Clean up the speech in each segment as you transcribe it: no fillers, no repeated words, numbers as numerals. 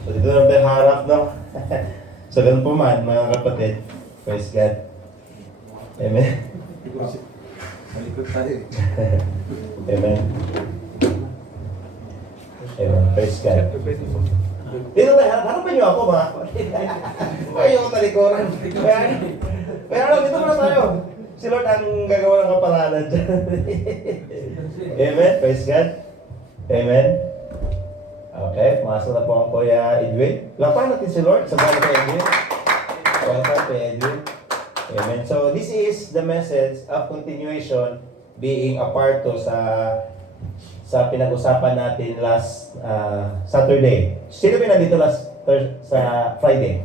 So dito na tayo harap, no? So ganun po man, mga kapatid. Praise God. Amen. Malikot tayo eh. Amen. Amen. Praise God. Dito tayo, harapan niyo ako, mga kapatid. Ayaw ko talikuran. Kaya dito muna tayo. Si Lord ang gagawa ng kapalaran dyan. Amen. Praise God. Amen. Okay, pumasok na po ang Kuya Edwin. Lapan natin si Lord sa bahay kay Edwin. Welcome kay Edwin. Amen. So, this is the message of continuation being a part to sa pinag-usapan natin last Saturday. Sino ba nandito sa Friday?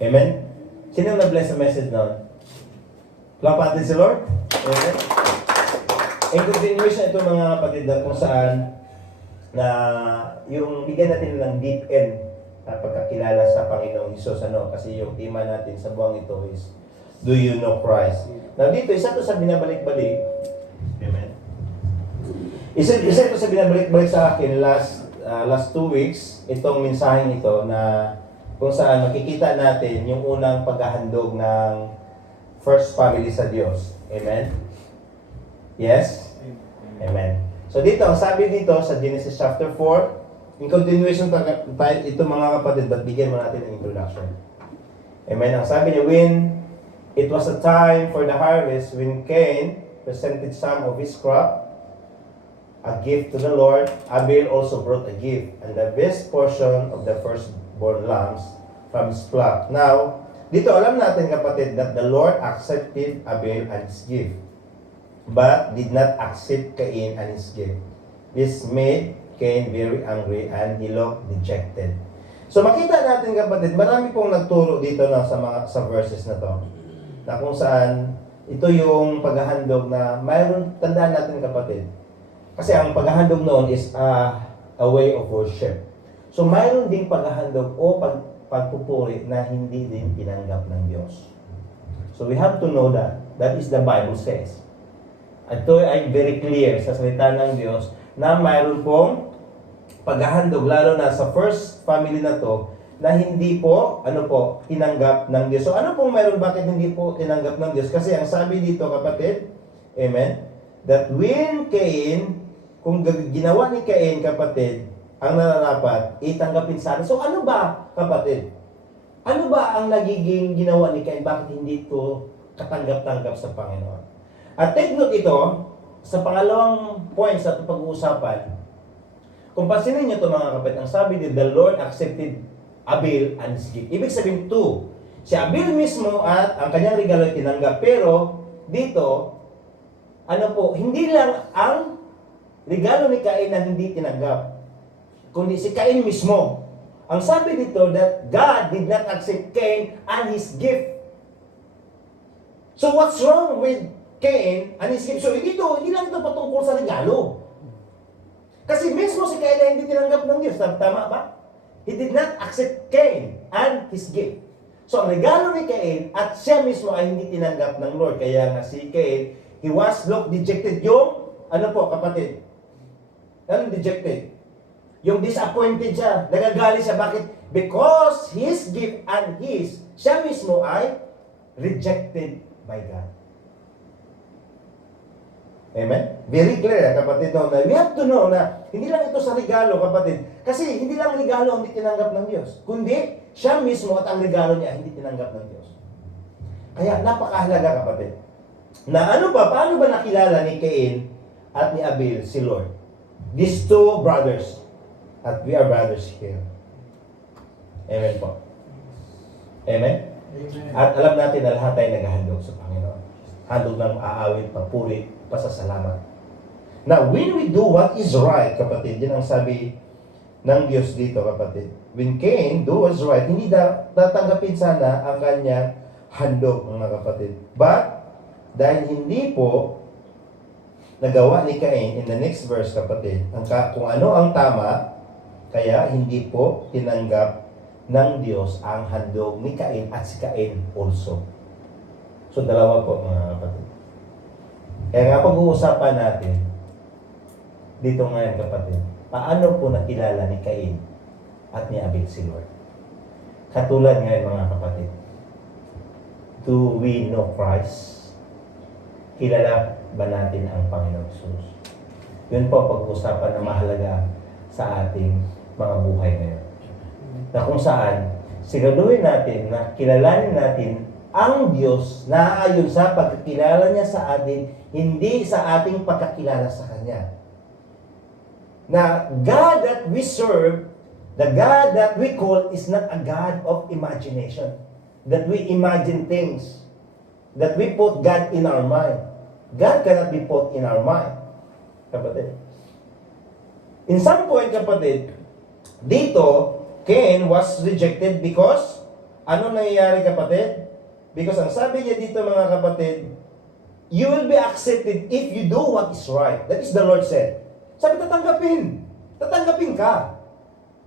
Amen? Sino na-bless sa message noon? Lapan natin si Lord. Amen. In continuation ito mga kapatid kung saan na yung bigyan natin ng deep end na pagkakilala sa Panginoong Hesus, kasi yung tema natin sa buwang ito is Do You Know Christ? Now dito, isa to sa binabalik-balik. Amen. Isa ito sa binabalik-balik sa akin last 2 weeks, itong mensaheng ito na kung saan makikita natin yung unang paghahandog ng first family sa Diyos. Amen? Yes? Amen. So dito, ang sabi dito sa Genesis chapter 4, in continuation tayo ito mga kapatid, but bigyan mo natin ang introduction. Amen. Ang sabi niya, when it was a time for the harvest, when Cain presented some of his crop, a gift to the Lord, Abel also brought a gift, and the best portion of the firstborn lambs from his flock. Now, dito alam natin kapatid that the Lord accepted Abel and his gift, but did not accept Cain and his gift. This made Cain very angry and he looked dejected. So makita natin kapatid, marami pong nagturo dito sa verses na to, na kung saan ito yung paghahandog na mayroon, tandaan natin kapatid. Kasi ang paghahandog noon is a way of worship. So mayroon ding paghahandog o pagpupuri na hindi din tinanggap ng Diyos. So we have to know that. That is the Bible says. Ito ay very clear sa salita ng Diyos na mayroon pong paghahandog, lalo na sa first family na to, na hindi po, tinanggap ng Diyos. So ano pong mayroon, bakit hindi po tinanggap ng Diyos? Kasi ang sabi dito kapatid, amen, that when Cain, kung ginawa ni Cain kapatid, ang nararapat, itanggapin sana. So ano ba kapatid? Ano ba ang nagiging ginawa ni Cain? Bakit hindi ito katanggap-tanggap sa Panginoon? At take note ito, sa pangalawang point sa ito pag-uusapan, kung pansinin nyo ito mga kapatid, ang sabi dito, the Lord accepted Abel and his gift. Ibig sabihin two, si Abel mismo at ang kanyang regalo ay tinanggap. Pero dito, hindi lang ang regalo ni Cain na hindi tinanggap, kundi si Cain mismo. Ang sabi dito that God did not accept Cain and his gift. So what's wrong with Cain and his gift? So hindi lang ito patungkol sa regalo. Kasi mismo si Cain ay hindi tinanggap ng Diyos. Tama ba? He did not accept Cain and his gift. So ang regalo ni Cain at siya mismo ay hindi tinanggap ng Lord. Kaya nga si Cain, he was dejected. Yung, kapatid? Anong dejected? Yung disappointed siya. Nagagalit siya. Bakit? Because his gift and siya mismo ay rejected by God. Amen? Very clear, kapatid. No? We have to know na hindi lang ito sa regalo, kapatid. Kasi hindi lang regalo ang hindi tinanggap ng Diyos. Kundi, siya mismo at ang regalo niya hindi tinanggap ng Diyos. Kaya napakahalaga, kapatid. Na paano ba nakilala ni Cain at ni Abel si Lord? These two brothers. At we are brothers here. Amen po. Amen? Amen. At alam natin na lahat tayo naghahandog sa Panginoon. Handog ng aawit, papuri, pasasalamat. Now, when we do what is right, kapatid, yan ang sabi ng Diyos dito, kapatid. When Cain do what is right, hindi tatanggapin sana ang kanyang handog, mga kapatid. But, dahil hindi po nagawa ni Cain in the next verse, kapatid, kung ano ang tama, kaya hindi po tinanggap ng Diyos ang handog ni Cain at si Cain also. So, dalawa po, mga kapatid. Kaya nga pag-uusapan natin, dito ngayon kapatid, paano po nakilala ni Cain at ni Abel si Lord. Katulad ngayon mga kapatid, do we know Christ? Kilala ba natin ang Panginoon Jesus? Yun po pag-uusapan na mahalaga sa ating mga buhay ngayon. Na kung saan, siguraduhin natin na kilalanin natin ang Diyos na ayon sa pagkakilala niya sa atin, hindi sa ating pagkakilala sa Kanya. Na God that we serve, the God that we call is not a God of imagination. That we imagine things. That we put God in our mind. God cannot be put in our mind. Kapatid. In some point, kapatid, dito, Cain was rejected because, ano nangyayari kapatid? Because ang sabi niya dito mga kapatid, you will be accepted if you do what is right. That is the Lord said. Sabi, tatanggapin. Tatanggapin ka.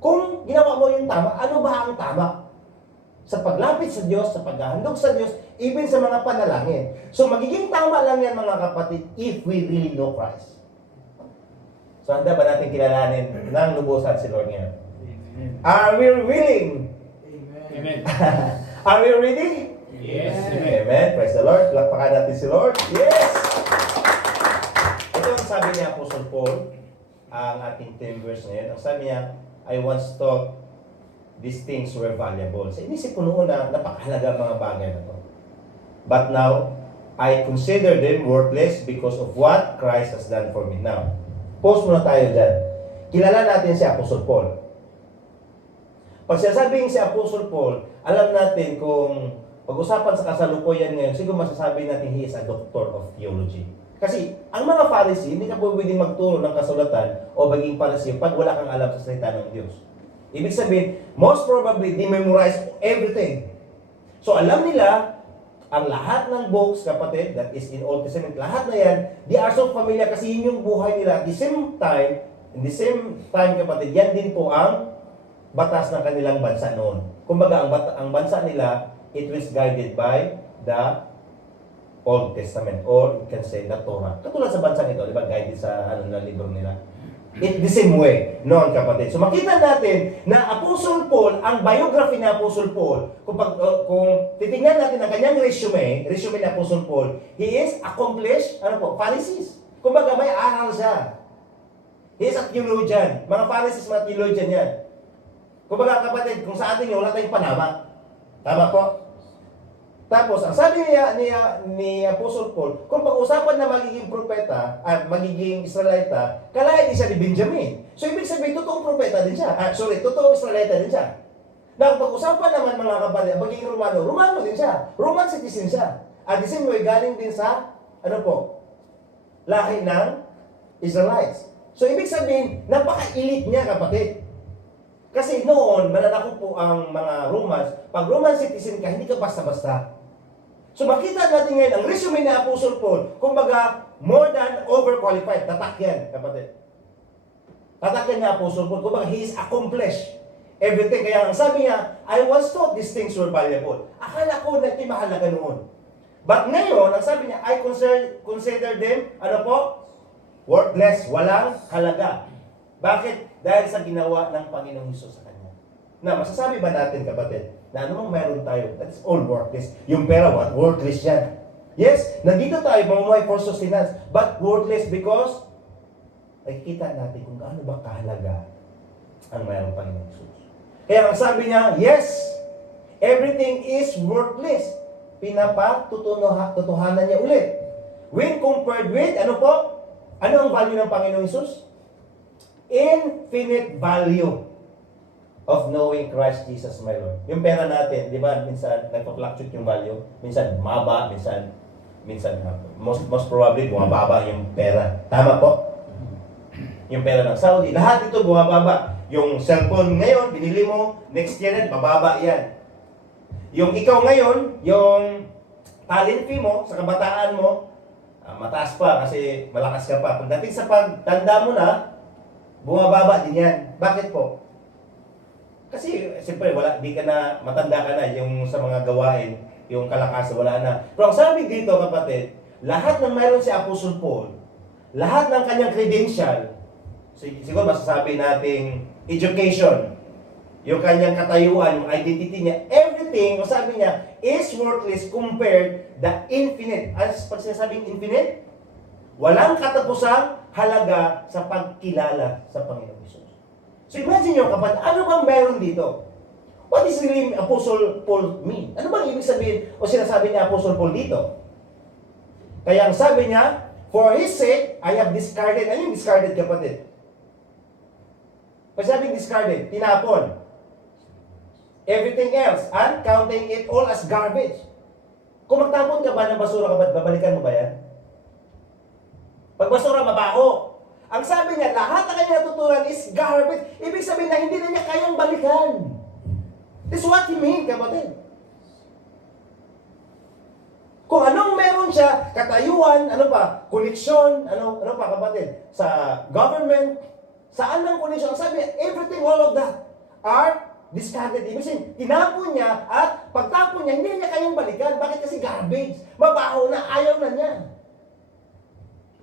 Kung ginawa mo yung tama, ano ba ang tama? Sa paglapit sa Diyos, sa paghahandog sa Diyos, even sa mga panalangin. So magiging tama lang yan mga kapatid if we really know Christ. So handa ba natin kilalanin ng lubusan si Lord ngayon? Are we willing? Amen. Are we ready? Yes. Amen. Praise the Lord. Lakpakan natin si Lord. Yes! Ito ang sabi niya Apostle Paul, ang ating 10 verse ngayon. Ang sabi niya, I once thought these things were valuable. So, inisip ko noon na napakahalaga ang mga bagay na to. But now, I consider them worthless because of what Christ has done for me. Now, pause muna tayo dyan. Kilala natin si Apostle Paul. Pag sinasabing si Apostle Paul, alam natin kung pag-usapan sa kasalukuyan ngayon, siguro masasabi natin he is a doctor of theology. Kasi ang mga Pharisee, hindi ka po pwedeng magturo ng kasulatan o maging Pharisee pag wala kang alam sa salita ng Diyos. Ibig sabihin, most probably, they memorize everything. So alam nila, ang lahat ng books, kapatid, that is in Old Testament, lahat na yan, they are so familiar kasi yun yung buhay nila. At the same time, kapatid, yan din po ang batas ng kanilang bansa noon. Kumbaga, ang bansa nila, it was guided by the Old Testament, or you can say the Torah. Katulad sa bansa nito, di ba, guided sa na libro nila. It the same way, noon kapatid. So makita natin na Apostle Paul, ang biography ni Apostle Paul, kung titingnan natin ang kanyang resume ni Apostle Paul, he is accomplished, Pharisees. Kumbaga may aral siya. He is a theologian. Mga Pharisees, mga theologian yan. Kumbaga kapatid, kung sa atin wala tayong panama. Tama po? Tapos, ang sabi ni Apostle Paul, kung pag-usapan na magiging propeta, at magiging Israelita, kalahin din siya ni Benjamin. So, ibig sabihin, totoong propeta din siya. Totoong Israelita din siya. Na kung pag-usapan naman mga kapatid, magiging Romano din siya. Roman citizen siya. At the same way, galing din sa, lahi ng Israelites. So, ibig sabihin, napaka-elite niya kapatid. Kasi noon, mananako po ang mga Romans, pag Roman citizen ka, hindi ka basta-basta. So makita natin ngayon, ang resume ni Apostle Paul, kumbaga, more than overqualified. Tatak yan, kapatid. Tatak yan ni Apostle Paul. Kumbaga, he is accomplished. Everything. Kaya ang sabi niya, I once thought these things were valuable. Akala ko na ito'y mahalaga noon. But ngayon, ang sabi niya, I consider them, worthless, walang halaga. Bakit? Dahil sa ginawa ng Panginoong Hesus sa Kanya. Na, masasabi ba natin, kapatid, na anumang mayroon tayo, that's all worthless. Yung pera, worthless yan. Yes, nandito tayo, mamumuhay for sustenance, but worthless because nakikita natin kung gaano ba kahalaga ang mayroong Panginoong Hesus. Kaya ang sabi niya, yes, everything is worthless. Pinapatutuhanan niya ulit. When compared with, ano ang value ng Panginoong Hesus? Infinite value of knowing Christ Jesus my Lord. Yung pera natin, di ba, minsan nagpa-fluctuate yung value. Minsan bumaba, minsan most probably bumababa yung pera. Tama po? Yung pera ng Saudi, lahat ito bumababa. Yung cellphone ngayon, binili mo, next year bababa yan. Yung ikaw ngayon, yung talent fee mo, sa kabataan mo, mataas pa kasi malakas ka pa. Pagdating sa pagtanda mo na, bumababa din yan. Bakit po? Kasi, siyempre, di ka na, matanda ka na, yung sa mga gawain, yung kalakasan, wala na. Pero ang sabi dito, kapatid, lahat ng mayroon si Apostle Paul, lahat ng kanyang credential, siguro masasabi nating education, yung kanyang katayuan, yung identity niya, everything, kung sabi niya, is worthless compared the infinite. As pag sinasabing infinite, walang katapusang halaga sa pagkilala sa Panginoong Hesus. So imagine nyo kapatid, ano bang meron dito? What is really Apostle Paul mean? Ano bang ibig sabihin o sinasabi niya Apostle Paul dito? Kaya ang sabi niya, for his sake, I have discarded. Ano yung discarded kapatid? Pag sabing discarded, tinapon. Everything else, and counting it all as garbage. Kung magtapon ka ba ng basura, kapatid, babalikan mo ba yan? Pag basura, mabaho. Ang sabi niya, lahat na kanya natutunan is garbage. Ibig sabihin na hindi na niya kayang balikan. This is what he mean, kapatid. Kung anong meron siya, katayuan, ano pa, koneksyon, ano pa kapatid, sa government, saan lang koneksyon, sabi niya, everything, all of that, are discarded. Ibig sabihin, tinapon niya, at pagtapon niya, hindi niya kayang balikan. Bakit? Kasi garbage. Mabaho na, ayaw na niya.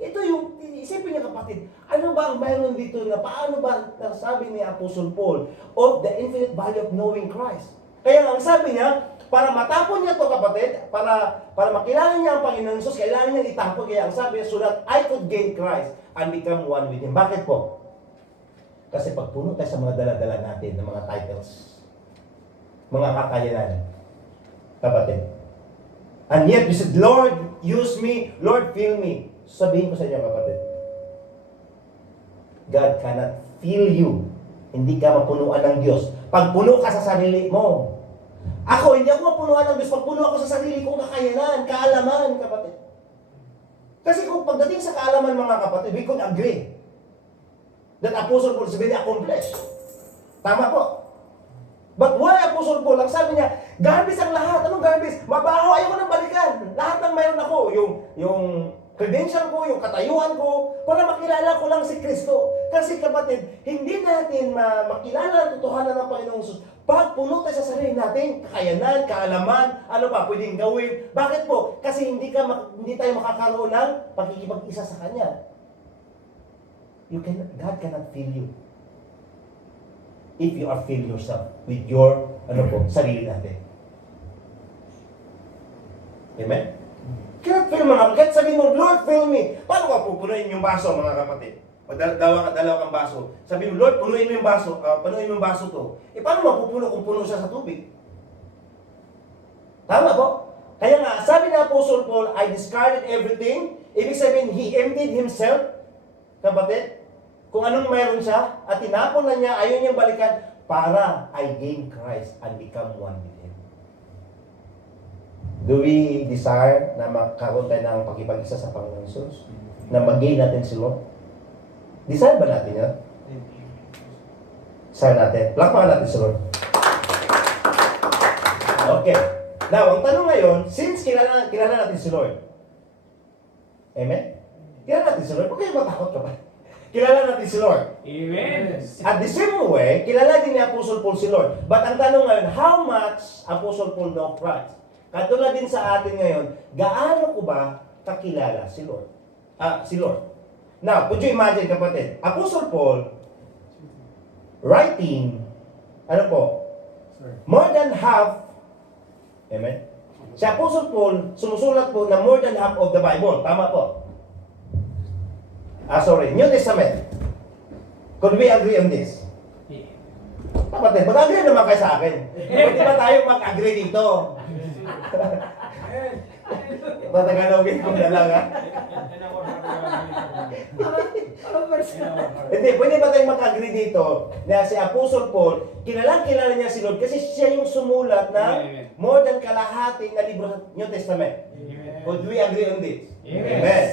Ito yung, isipin niya kapatid, ano ba ang mayroon dito na paano ba sabi ni Apostle Paul of the infinite value of knowing Christ? Kaya ang sabi niya, para matapon niya to kapatid, para makilala niya ang Panginoon Jesus, kailangan niya itapon. Kaya ang sabi niya, so that I could gain Christ and become one with Him. Bakit po? Kasi pag puno tayo sa mga dala-dala natin, ng mga titles, mga kakayanan, kapatid. And yet, we said, Lord, use me, Lord, fill me. Sabihin ko sa inyo, kapatid, God cannot fill you. Hindi ka mapunuan ng Diyos. Pag puno ka sa sarili mo. Ako, hindi ako mapunuan ng Diyos. Pag puno ako sa sarili kong kakayanan, kaalaman, kapatid. Kasi kung pagdating sa kaalaman, mga kapatid, we could agree that Apostle Paul is very accomplished. Tama po. But why Apostle Paul? Ang sabi niya, garbage ang lahat. Anong garbage? Mabaho, ayaw ko nang balikan. Lahat ng mayroon ako, yung credential ko, yung katayuan ko, para makilala ko lang si Kristo. Kasi kapatid, hindi natin makilala ang totohanan ng Panginoong Jesus pag puno tayo sa sarili natin, kakayanan, kaalaman, ano pa pwedeng gawin. Bakit po? Kasi hindi tayo makakaroon ng pagkikipag-isa sa Kanya. God cannot fill you if you are fill yourself with your sarili natin. Amen? Kaya fill mo na, kahit sabihin mo, Lord, fill me. Paano ka pupunuin yung baso, mga kapatid? O dalawa kang baso. Sabihin mo, Lord, punuin mo yung baso to. Paano mapupuno kung puno siya sa tubig? Tama po? Kaya nga, sabi na Apostle Paul, I discarded everything. Ibig sabihin, he emptied himself. Kapatid, kung anong mayroon siya, at tinapon na niya, ayaw niyang balikan, para I gain Christ and become one with Him. Do we desire na magkaroon tayo ng pakipag-isa sa Panginoon Jesus? Na mag-gain natin si Lord? Desire ba natin yan? Desire natin. Plakpakan natin si Lord. Okay. Now, ang tanong ngayon, since kilala natin si Lord, amen? Kilala natin si Lord, huwag kayo matakot ka ba? Kilala natin si Lord. Amen. At the same way, kilala din ni Apostle Paul si Lord. But ang tanong ngayon, how much Apostle Paul know Christ? Katulad din sa atin ngayon, gaano ko ba kakilala si Lord? Si Lord. Now, could you imagine, kapatid, Apostle Paul, writing, more than half, amen? Si Apostle Paul, sumusulat po na more than half of the Bible. Tama po. New Testament. Could we agree on this? Kapatid, mag-agree naman kayo sa akin. Pwede ba tayo mag-agree dito? Tatagalogin ko na lang, ha? Hindi, pwede ba tayong mag-agree dito na si Apostle Paul, kilala niya si Lord kasi siya yung sumulat ng more than kalahati na libro sa New Testament. Could we agree on this? Amen.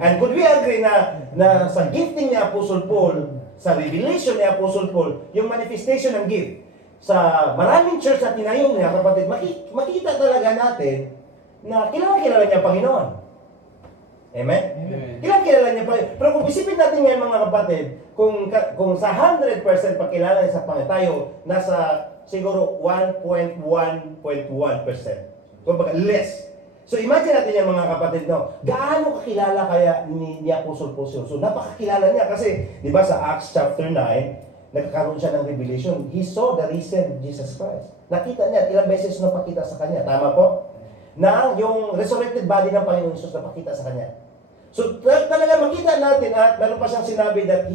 And could we agree na sa gifting ni Apostle Paul, sa revelation ni Apostle Paul, yung manifestation ng gift, sa maraming church na tinayo niya, kapatid, makikita talaga natin na kilala niya ang Panginoon. Amen? Kilala niya pa. Pero kung isipin natin ngayon, mga kapatid, kung sa 100% pagkilala niya sa Panginoon, tayo nasa siguro 1.1.1%. Kumbaga, less. So imagine natin yan, mga kapatid, no? Gaano kakilala kaya ni Apostle Paul? So napakakilala niya kasi, di ba sa Acts chapter 9, nagkaroon siya ng revelation. He saw the risen Jesus Christ. Nakita niya, ilang beses napakita sa kanya. Tama po? Na yung resurrected body ng Panginoon Jesus napakita sa kanya. So talaga makita natin at meron pa siyang sinabi that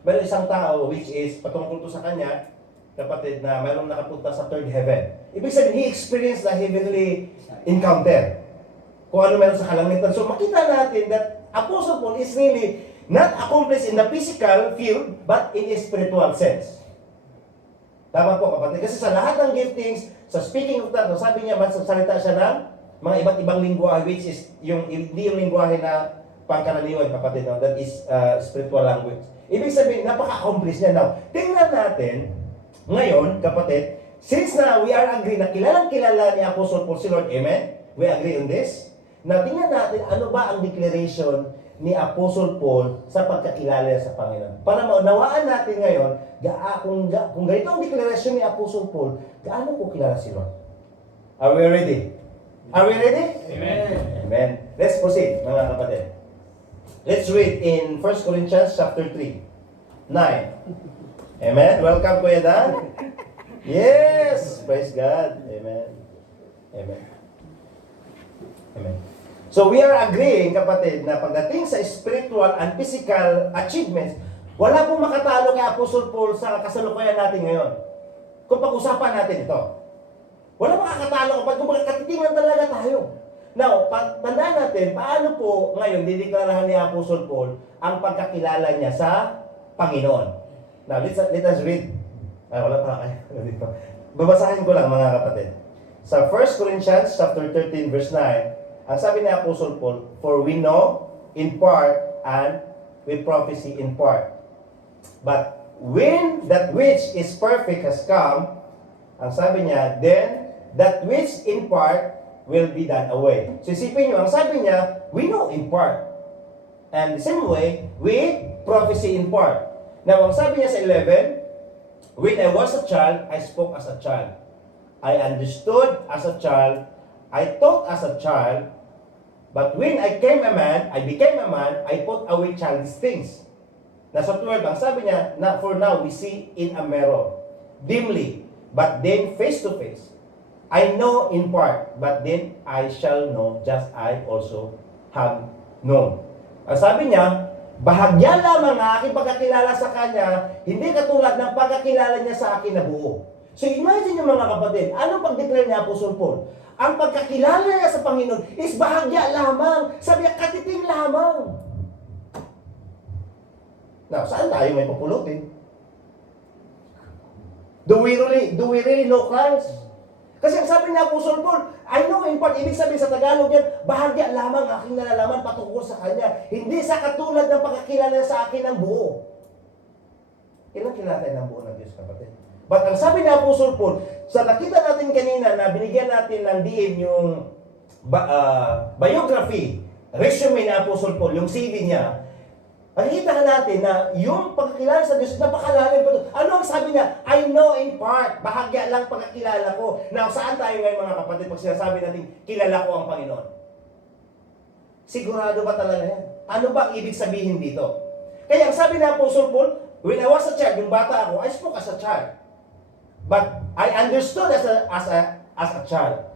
meron isang tao which is patungkol to sa kanya, kapatid, na mayroong nakapunta sa third heaven. Ibig sabihin, he experienced the heavenly encounter. Kung ano meron sa kalangitan. So makita natin that Apostle Paul is really not accomplished in the physical field, but in a spiritual sense. Tama po, kapatid. Kasi sa lahat ng giftings, sa speaking of tongues, sabi niya, salita siya ng mga iba't ibang lingwahe, which is hindi yung lingwahe na pangkaraniwan, kapatid. No? That is spiritual language. Ibig sabihin, napaka-accomplish niya. Now, tingnan natin, ngayon, kapatid, since na we are agree na kilalang-kilala ni Apostle Paul si Lord, amen? We agree on this? Now, tingnan natin, ano ba ang declaration ni Apostle Paul sa pagkakilala sa Panginoon. Para maunawaan natin ngayon, kung ganito ang deklarasyon ni Apostle Paul, gaano ko kilala si Lord? Are we ready? Are we ready? Amen. Amen. Let's proceed, mga kapatid. Let's read in 1 Corinthians chapter 3, 9. Amen. Welcome, Kuya Dan. Yes! Praise God. Amen. Amen. Amen. So we are agreeing, kapatid, na pagdating sa spiritual and physical achievements, wala pong makatalo kay Apostle Paul sa kasalukuyan natin ngayon. Kung pag-usapan natin ito. Wala makakatalo kapag katitingan talaga tayo. Now, tandaan natin, paano po ngayon dideklarahan ni Apostle Paul ang pagkakilala niya sa Panginoon. Now, let us read. Wala pa kayo dito. Babasahin ko lang, mga kapatid. Sa 1 Corinthians chapter 13 verse 9, ang sabi ni Apostle Paul, for we know in part and we prophesy in part. But when that which is perfect has come, ang sabi niya, then that which in part will be done away. So isipin niyo, ang sabi niya, we know in part. And the same way, we prophesy in part. Now, ang sabi niya sa 11, when I was a child, I spoke as a child. I understood as a child. I thought as a child, but when I became a man, I put away childish things. Nasa 12, ang sabi niya, for now we see in a mirror, dimly, but then face to face. I know in part, but then I shall know, just I also have known. Ang sabi niya, bahagya lamang ang aking pagkakilala sa Kanya, hindi katulad ng pagkakilala niya sa akin na buo. So imagine niyo, mga kapatid, anong pag-declare ni Apostle Paul? Ang pagkakilala niya sa Panginoon is bahagya lamang. Sabi niya, katiting lamang. Now, saan tayo may papulutin? Do we really know Christ? Kasi ang sabi ni Apostle Paul, I know in part, ibig sabihin sa Tagalog yan, bahagya lamang aking nalalaman patungkol sa Kanya. Hindi sa katulad ng pagkakilala niya sa akin ng buo. Ilang kilala tayo ng buo ng Diyos, kapatid? But ang sabi ni Apostle Paul, sa nakita natin kanina na binigyan natin ng diin yung biography, resume ni Apostle Paul, yung CV niya, makikita natin na yung pagkakilala sa Diyos, napakalalim pa ito. Ano ang sabi niya? I know in part, bahagya lang pagkakilala ko. Now, saan tayo ngayon, mga kapatid, pag sinasabi natin, kilala ko ang Panginoon? Sigurado ba talaga yan? Ano ba ang ibig sabihin dito? Kaya ang sabi ni Apostle Paul, when I was a child, yung bata ako, I spoke as a child. But I understood as a child.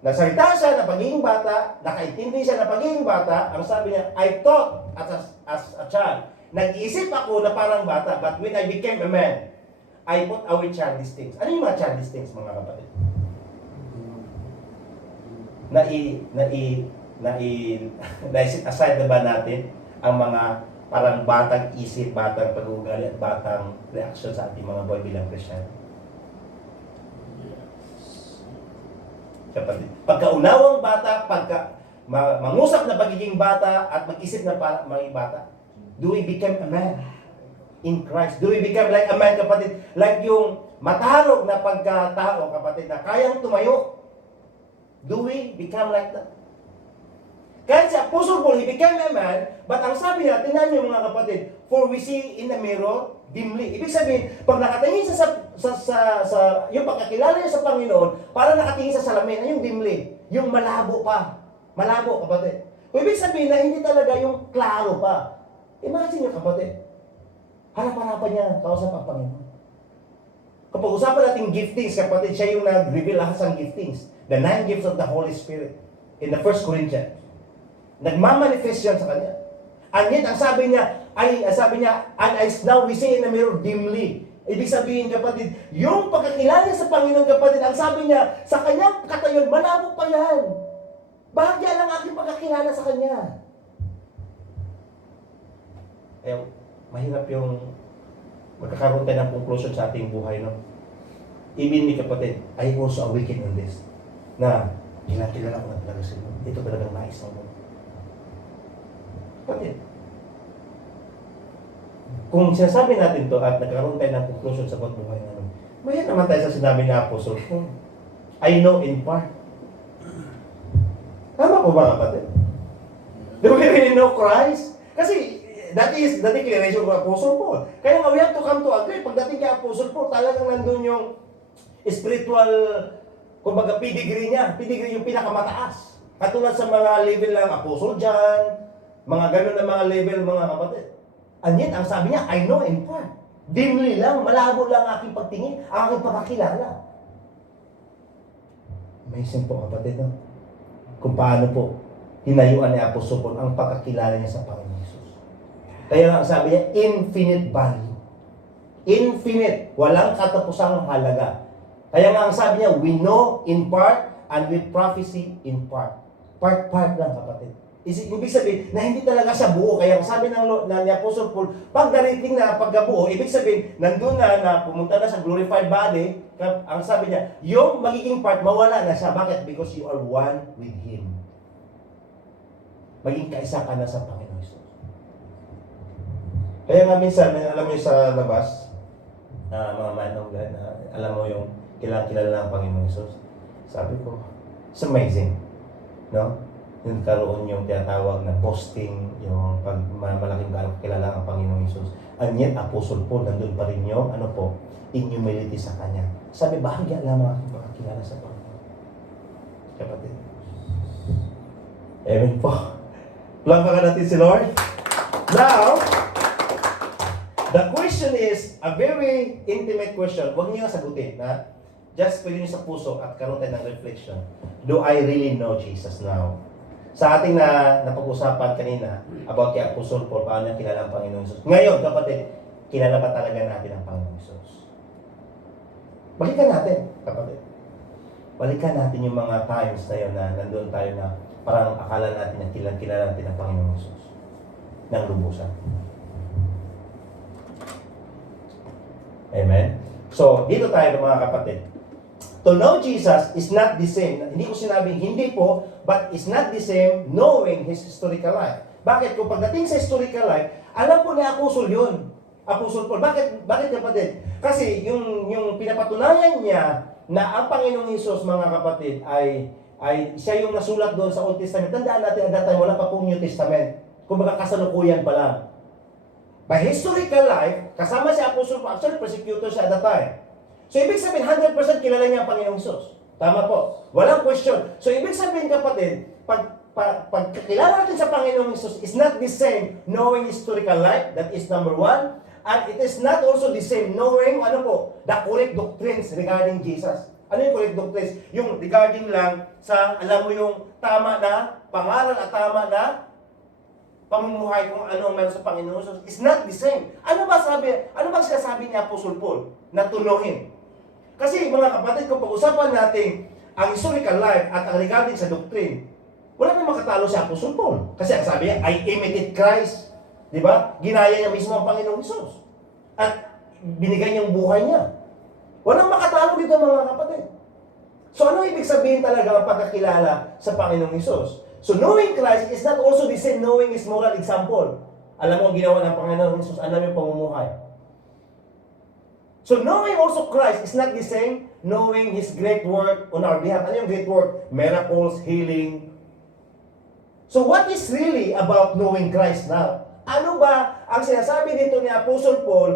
Nagsalita siya na pagiging bata, nakaintindi siya na pagiging bata, ang sabi niya, I thought as a child. Nag-iisip ako na parang bata, but when I became a man, I put away childish things. Ano yung mga childish things, mga kapatid? Na-set aside na ba natin ang mga parang batang isip, batang pag-uugali, at batang reaction sa ating mga boy bilang Christian? Kapatid, pagkaunawang bata, mangusap na pagiging bata, at mag-isip na maging bata, do we become a man in Christ? Do we become like a man, kapatid? Like yung matarog na pagkatao, kapatid, na kayang tumayo. Do we become like that? Kahit si Apostle Paul, he became a man, but ang sabi niya, tingnan niyo, mga kapatid, for we see in the mirror dimly. Ibig sabihin, pag nakatingin sa yung pagkakilala niya sa Panginoon, para nakatingin sa salamin, ay yung dimly, yung malabo pa. Malabo, kapatid. Kung ibig sabihin na hindi talaga yung klaro pa. Imagine niyo, kapatid. Harap-harapan niya, kausap ang Panginoon. Kapag usapan natin giftings, kapatid, siya yung nag-reveal lahat ng giftings. The 9 gifts of the Holy Spirit in the 1 Corinthians. Nagmamanifest yan sa kanya. And yet, ang sabi niya, and as now we see in the mirror dimly. Ibig sabihin, kapatid, yung pagkakilala sa Panginoon, kapatid, ang sabi niya, sa kanyang katayon, malabo pa yan. Bahagya lang aking pagkakilala sa kanya. Eh, mahirap yung magkakaroon tayo ng conclusion sa ating buhay, no? Even me, kapatid, I also awaken on this. Na, kilala ko na talaga sila. Ito talagang nais ng mundo. Kapatid, kung sinasabi natin to at nagkaroon tayo ng conclusion sa buhay namin, maya naman tayo sa sinabi ni Apostle, I know in part. Tama po ba, kapatid? Do we really know Christ? Kasi, that is the declaration of Apostle Paul. Kaya nga, we have to come to agree. Pagdating kay Apostle Paul, talagang nandun yung spiritual, kumbaga, pedigree niya. Pedigree yung pinakamataas. Katulad sa mga level ng Apostle John, mga ganun na mga level, mga kapatid. And yet, ang sabi niya, I know in part. Dimly lang, malabo lang aking pagtingin, aking pagkakilala. Amazing po, kapatid, no? Kung paano po hinayuan ni Apostle Paul ang pagkakilala niya sa Panginoon Jesus. Kaya nga, ang sabi niya, infinite value. Infinite. Walang katapusang halaga. Kaya nga, ang sabi niya, we know in part and we prophecy in part. Part lang, kapatid. Ibig sabihin na hindi talaga siya buo. Kaya sabi ni Apostle Paul, pag darating na pagkabuo, ibig sabihin, nandun na pumunta na sa glorified body, ang sabi niya, yung magiging part, mawala na siya. Bakit? Because you are one with Him. Maging kaisa ka na sa Panginoon Jesus. Kaya nga minsan, alam mo yung sa labas, mga manong, alam mo yung kilala ng Panginoon Jesus. Sabi ko, it's amazing. No? Yung karoon yung tinatawag na posting, yung malaking kilala ang Panginoong Isus. And yet, Apostle Paul, nandun pa rin yung, in humility sa Kanya. Sabi, bahagya lamang aking pagkakilala sa Panginoon. Kapatid. Amen po. Palakpakan natin si Lord. Now, the question is a very intimate question. Huwag niyo sagutin, na just pwede niyo sa puso at karoon tayo ng reflection. Do I really know Jesus now? Sa ating napag-usapan kanina about kay Apostle Paul, paano niya kilala ang Panginoon Jesus. Ngayon, kapatid, kilala ba talaga natin ang Panginoon Jesus? Balikan natin, kapatid. Balikan natin yung mga times na yun na nandun tayo na parang akala natin na kilala natin ang Panginoon Jesus ng lubusan. Amen? So, dito tayo mga kapatid. To know Jesus is not the same. Hindi ko sinabing hindi po, but it's not the same knowing His historical life. Bakit? Kung pagdating sa historical life, alam po ni Apostle yun. Apostle Paul. Bakit kapatid? Kasi yung pinapatunayan niya na ang Panginoong Hesus, mga kapatid, ay siya yung nasulat doon sa Old Testament. Tandaan natin, at that time, wala pa pong New Testament. Kung baga kasalukuyan pa lang. By historical life, kasama si Apostle Paul, actually persecutor siya at that time. So, ibig sabihin, 100% kilala niya ang Panginoong Hesus. Tama po. Walang question. So, ibig sabihin, kapatid, pagkakilala natin sa Panginoong Hesus is not the same knowing historical life, that is number one, and it is not also the same knowing, the correct doctrines regarding Jesus. Ano yung correct doctrines? Yung regarding lang sa, alam mo yung tama na pangaral at tama na pamumuhay kung ano ang meron sa Panginoon Hesus. It's not the same. Ano ba sinasabi ni Apostle Paul na tunuhin? Kasi mga kapatid, kung pag-usapan natin ang historical life at ang regarding sa doctrine, wala nang makatalo si Apostle Paul. Kasi ang sabi niya, I imitate Christ. Di ba? Ginaya niya mismo ang Panginoong Hesus. At binigay niyang buhay niya. Walang makatalo dito mga kapatid. So ano ibig sabihin talaga ang pagkakilala sa Panginoong Hesus? So knowing Christ is not also the same knowing His moral example. Alam mo ang ginawa ng Panginoong Hesus, alam mo yung pamumuhay. So knowing also Christ is not the same knowing His great work on our behalf. Ano yung great work? Miracles, healing. So what is really about knowing Christ now? Ano ba ang sinasabi dito ni Apostle Paul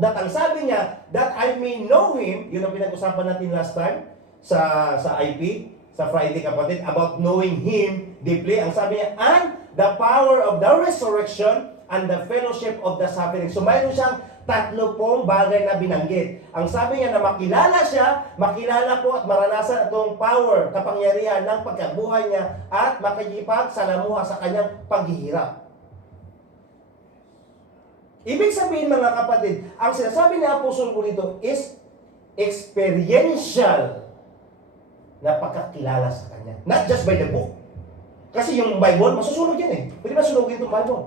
that ang sabi niya that I may know Him, yun ang pinag-usapan natin last time sa IP, sa Friday kapatid, about knowing Him deeply. Ang sabi niya, and the power of the resurrection and the fellowship of the suffering. So mayroon siyang tatlo pong bagay na binanggit. Ang sabi niya na makilala po at maranasan itong power, kapangyarihan ng pagkabuhay niya at makikipagsalamuha sa kanyang paghihirap. Ibig sabihin mga kapatid, ang sinasabi ni Apostol Paul dito is experiential na pagkakilala sa kanya. Not just by the book. Kasi yung Bible, masusunog yan eh. Pwede ba sunugin itong Bible?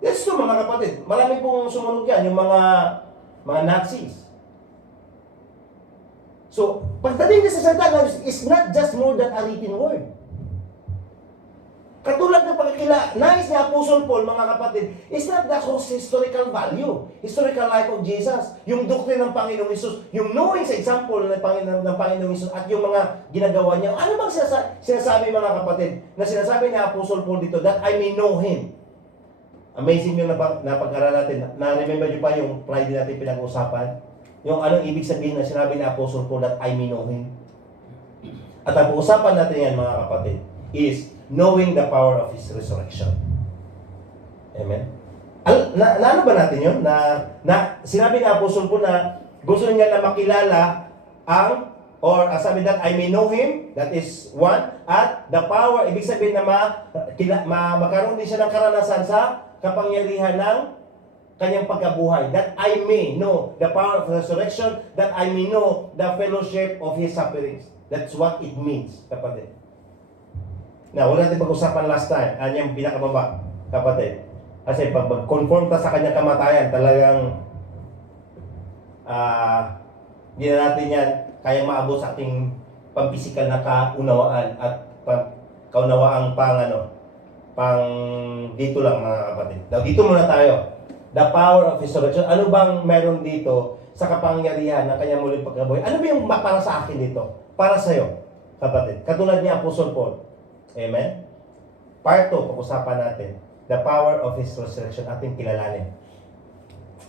Yes, ito mga kapatid. Marami pong sumunog yan, yung mga Nazis. So, pagdating niya sa salita, is not just more than a written word. Katulad ng pagkakila, nais ni Apostle Paul, mga kapatid, is not the historical value, historical life of Jesus, yung doctrine ng Panginoong Hesus, yung knowing sa example ng Panginoong Hesus at yung mga ginagawa niya. Ano bang sinasabi mga kapatid, na sinasabi ni Apostle Paul dito, that I may know Him? Amazing yung napag-aral natin. Na-remember niyo pa yung Friday natin pinag-uusapan? Yung anong ibig sabihin na sinabi ni Apostle Paul that I may know Him? At ang uusapan natin yan mga kapatid is knowing the power of His resurrection. Amen? Ano ba natin yun? Na sinabi ni Apostle Paul na gusto niya na makilala sabi that I may know Him, that is one, at the power, ibig sabihin na magkaroon din siya ng karanasan sa kapangyarihan ng kanyang pagkabuhay, that I may know the power of resurrection, that I may know the fellowship of His sufferings. That's what it means, kapatid. Now, wala natin pag-usapan last time, yung pinakababa, kapatid. Kasi pag mag-conform ta sa kanyang kamatayan, talagang hindi na natin yan kayang maabot sa ating pampisikal na kaunawaan at kaunawaang dito lang mga kapatid. Now, dito muna tayo. The power of resurrection. Ano bang meron dito sa kapangyarihan ng kanyang muling pagkabuhay? Ano ba yung para sa akin dito? Para sa'yo, kapatid. Katulad ni Apostle Paul. Amen? Part 2, pag-usapan natin. The power of His resurrection. Ating kilalanin.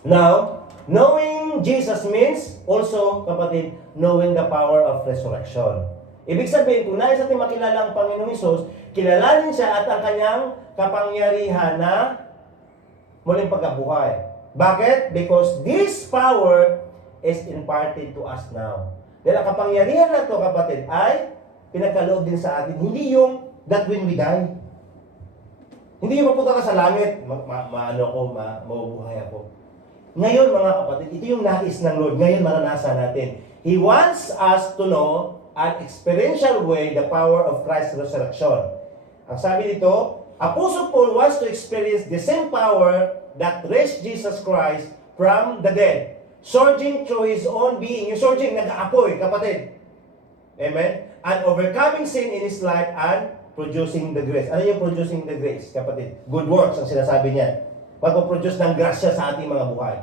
Now, knowing Jesus means also, kapatid, knowing the power of resurrection. Ibig sabihin, kung nais natin makilala ang Panginoong Hesus, kilalanin siya at ang kanyang kapangyarihan na muling pagkabuhay. Bakit? Because this power is imparted to us now. Dahil ang kapangyarihan na ito, kapatid, ay pinagkaloob din sa atin. Hindi yung that when we die. Hindi yung mapunta ka sa langit, mabubuhay ako. Ngayon, mga kapatid, ito yung nais ng Lord. Ngayon, maranasan natin. He wants us to know an experiential way the power of Christ's resurrection. Ang sabi dito, Apostle Paul wants to experience the same power that raised Jesus Christ from the dead, surging through His own being. Yung surging, nag-aapoy, kapatid. Amen? And overcoming sin in His life and producing the grace. Ano yung producing the grace, kapatid? Good works ang sinasabi niya. Magpo-produce ng grasya sa ating mga buhay.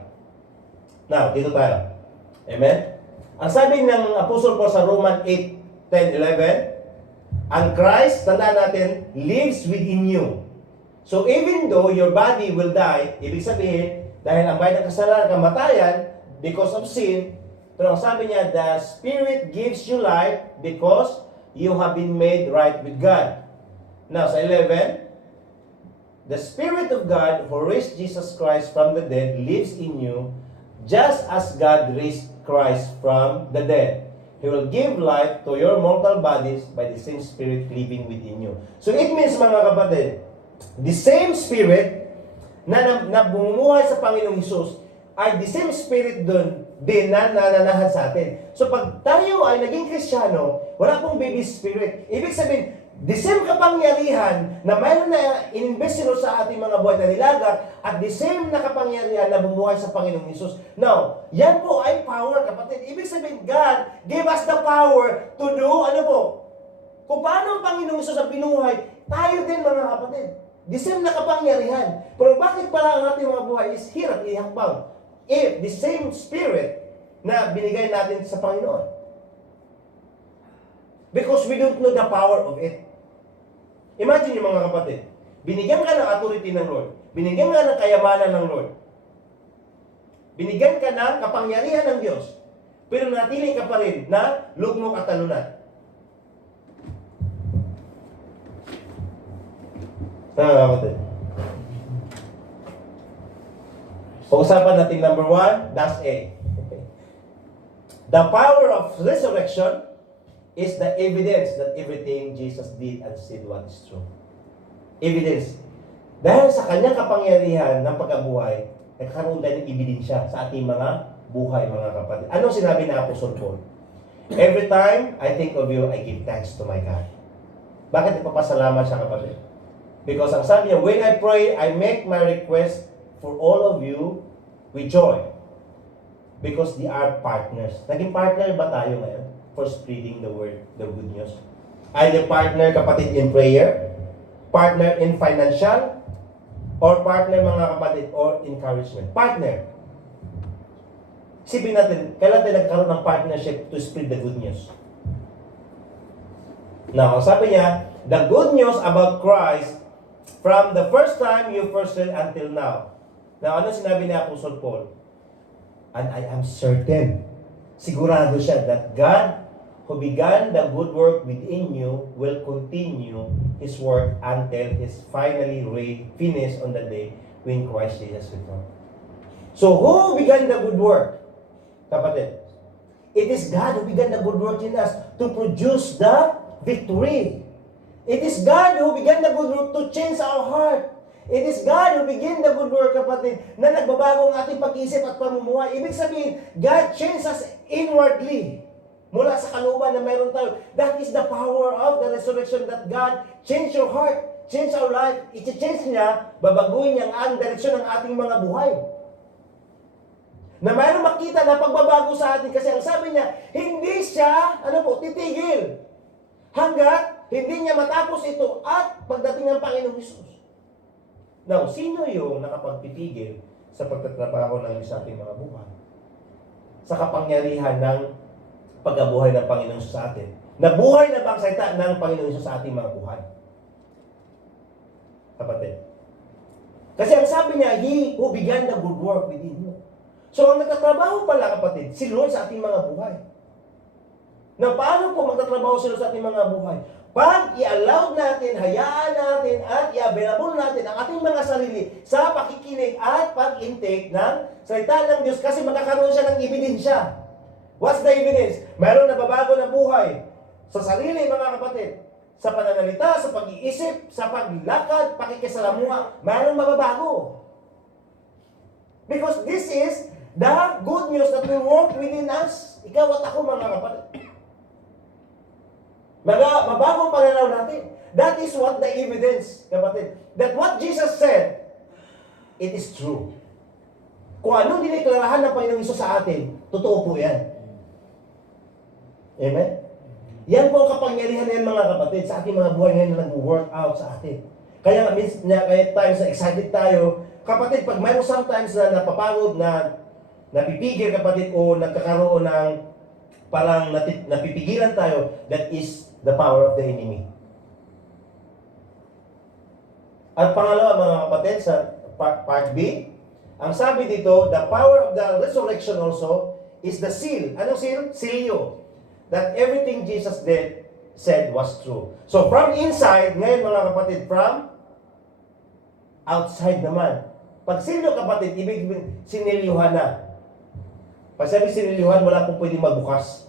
Now, dito tayo. Amen? Ang sabi ng Apostle Paul sa Roman 8:10-11, ang Christ, tandaan natin, lives within you. So even though your body will die, ibig sabihin, dahil ang bayad ng kasalanan, kamatayan, because of sin, pero ang sabi niya, the Spirit gives you life because you have been made right with God. Now, sa 11, the Spirit of God who raised Jesus Christ from the dead lives in you, just as God raised Christ from the dead. He will give life to your mortal bodies by the same Spirit living within you. So it means, mga kapatid, the same Spirit na bumubuhay sa Panginoong Hesus ay the same Spirit din na nananahan sa atin. So pag tayo ay naging Kristiyano, wala pong baby spirit. Ibig sabihin, the same kapangyarihan na mayroon na ininvest sa ating mga buhay na nilaga at the same na kapangyarihan na bumuhay sa Panginoong Hesus. Now, yan po ay power, kapatid. Ibig sabihin, God gave us the power to do, kung paano ang Panginoong Hesus ang binuhay, tayo din mga kapatid. The same na kapangyarihan. Pero bakit pala ang ating mga buhay is here at ihakbang? If the same Spirit na binigay natin sa Panginoon. Because we don't know the power of it. Imagine yung mga kapatid, binigyan ka ng authority ng Lord, binigyan ka ng kayamanan ng Lord, binigyan ka ng kapangyarihan ng Diyos, pero natili ka pa rin na lugmok at talunan. Tama kapatid. Pag-usapan natin number 1, that's A. The power of resurrection is the evidence that everything Jesus did and said what is true. Evidence. Dahil sa kanyang kapangyarihan ng pagkabuhay, nagkaroon tayo ng ebidensya sa ating mga buhay, mga kapatid. Anong sinabi ng Apostle Paul? Every time I think of you, I give thanks to my God. Bakit ipapasalamat siya, kapatid? Because ang sabi niya, when I pray, I make my request for all of you with joy. Because they are partners. Naging partner ba tayo ngayon for spreading the word, the good news? Either partner, kapatid, in prayer, partner in financial, or partner, mga kapatid, or encouragement. Partner. Isipin natin, kailan tayo nagkaroon ng partnership to spread the good news? Now, sabi niya, the good news about Christ from the first time you first heard until now. Now, ano sinabi ni Apostle Paul? And I am certain, sigurado siya, that God who began the good work within you will continue His work until His finally finished on the day when Christ Jesus returns. So, who began the good work? Kapatid, it is God who began the good work in us to produce the victory. It is God who began the good work to change our heart. It is God who began the good work, kapatid, na nagbabago ang ating pag-isip at pamumuhay. Ibig sabihin, God changed us inwardly. Mula sa kalooban na meron tayo. That is the power of the resurrection, that God changed your heart, change our life. I-change niya, babaguhin niya ang direksyon ng ating mga buhay. Na mayroong makita na pagbabago sa atin. Kasi ang sabi niya, hindi siya, titigil. Hanggat hindi niya matapos ito at pagdating ng Panginoong Hesus. Now, sino yung nakapagpitigil sa pagtatrabaho ng sa ating mga buhay? Sa kapangyarihan ng pagkabuhay ng Panginoon sa atin. Nabuhay na ba ang salita ng Panginoon sa ating mga buhay? Kapatid. Kasi ang sabi niya, He who began the good work within you. So, ang nagtatrabaho pala, kapatid, si Lord sa ating mga buhay. Na paano po magtatrabaho sila sa ating mga buhay? Pag i-allow natin, hayaan natin, at i-available natin ang ating mga sarili sa pakikinig at pag-intake ng salita ng Diyos kasi magkakaroon siya ng ebidensya. What's the evidence? Mayroon na babago na buhay sa sarili, mga kapatid. Sa pananalita, sa pag-iisip, sa paglakad, pakikisalamuha, mayroon mababago. Because this is the good news that will work within us. Ikaw at ako, mga kapatid. Mabagong pananaw natin. That is what the evidence, kapatid. That what Jesus said, it is true. Kung anong diniklarahan ng Panginoong Hesus sa atin, totoo po yan. Amen? Yan po ang kapangyarihan yan, mga kapatid, sa ating mga buhay ngayon na nag-work out sa atin. Kaya times na excited tayo, kapatid, pag mayroon sometimes na napapagod, na napipigil, kapatid, o nagkakaroon ng parang napipigilan tayo, that is the power of the enemy. At pangalawa, mga kapatid, sa part B, ang sabi dito, the power of the resurrection also is the seal. Anong seal? Sealyo. That everything Jesus said was true. So from inside, ngayon mga kapatid, from outside naman. Pag silyo, kapatid, ibig sabihin, sinilyuhan na. Pag sabi sinilyuhan, wala pong pwedeng magbukas.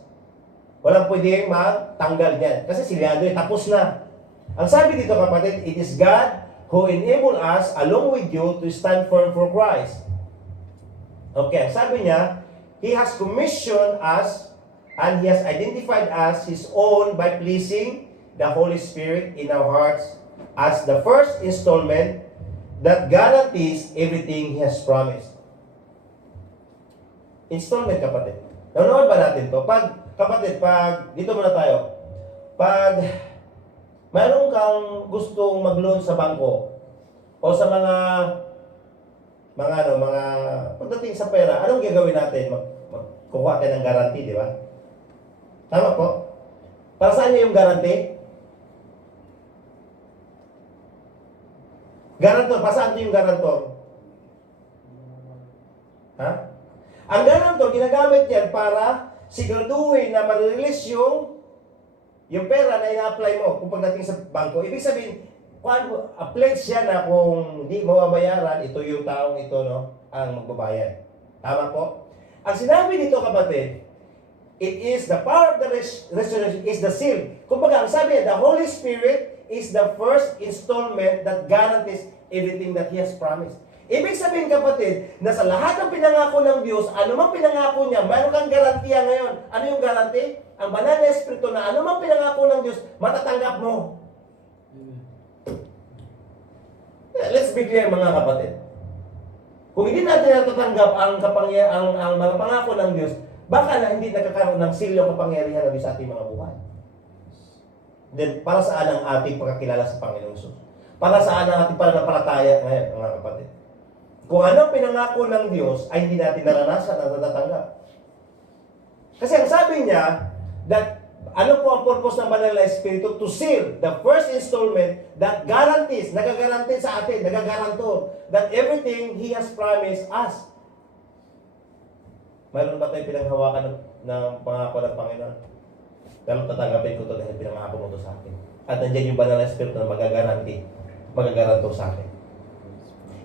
Walang pwedeng matanggal niyan. Kasi silyado tapos na. Ang sabi dito, kapatid, it is God who enable us, along with you, to stand firm for Christ. Okay, ang sabi niya, He has commissioned us and He has identified us His own by pleasing the Holy Spirit in our hearts as the first installment that guarantees everything He has promised. Installment, kapatid. Naunawan ba natin to? Kapatid, dito muna tayo. Pag mayroon kang gustong mag-loan sa bangko o sa mga pagdating sa pera, anong gagawin natin? Magkukuha tayo ng guarantee, di ba? Tama po? Para saan niyo yung guarantee? Garantor, para saan yung garantor? Ha? Ang garantor, ginagamit yan para siguraduhin na ma-release yung pera na ina-apply mo kung pagdating sa bangko. Ibig sabihin, a pledge siya na kung hindi mo mabayaran, ito yung taong ito, no? ang magbabayad. Tama po? Ang sinabi dito, kapatid, it is the power of the resurrection, is the seal. Kumbaga, ang sabi niya, the Holy Spirit is the first installment that guarantees everything that He has promised. Ibig sabihin, kapatid, na sa lahat ng pinangako ng Diyos, anumang pinangako niya, mayroon kang garantiya ngayon. Ano yung garanti? Ang banal na Espiritu na anumang pinangako ng Diyos, matatanggap mo. Let's be clear, mga kapatid. Kung hindi natin natatanggap ang mga pangako ng Diyos, baka na hindi nagkakaroon ng silyo kapangyarihan ng Diyos sa ating mga buhay. Then, para saan ang ating pagkakilala sa Panginoon Jesus? Para saan ang ating pananampalataya ngayon, mga kapatid? Kung anong pinangako ng Diyos ay hindi natin naranasan at natatanggap. Kasi ang sabi niya, that ano po ang purpose ng banal na Espiritu? To seal the first installment that guarantees, nagagaranti sa atin, nagagaranto that everything He has promised us. Mayroon ba tayong pinanghawakan ng pangako ng Panginoon? Pero tatanggapin ko ito dahil pinangako mo ito sa akin. At nandiyan yung banal na Espiritu na magagaranto sa akin.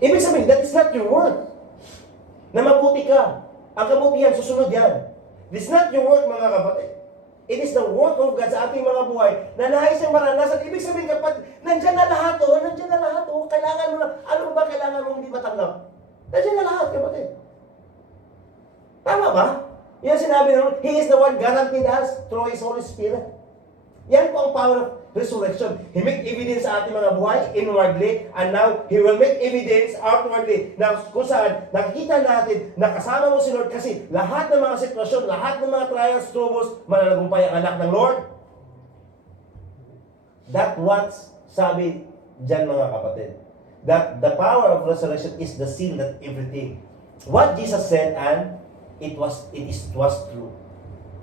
Ibig sabihin, that is not your work. Na mabuti ka. Ang kabutihan, susunod yan. This is not your work, mga kapatid. It is the work of God sa ating mga buhay na nais niyang maranasan. Ibig sabihin, kapatid, nandiyan na lahat o. Nandiyan na lahat o. Kailangan mo na. Ano ba kailangan mong hindi matanggap? Nandiyan na lahat, kapatid. Tama ba? Yan sinabi naman, He is the one guaranteed us through His Holy Spirit. Yan po ang power of resurrection. He make evidence sa ating mga buhay inwardly, and now He will make evidence outwardly na kung saan nakikita natin na kasama mo si Lord kasi lahat ng mga sitwasyon, lahat ng mga trials, troubles, mananagumpay ang anak ng Lord. That what sabi dyan, mga kapatid. That the power of resurrection is the seal that everything. What Jesus said, and it was true.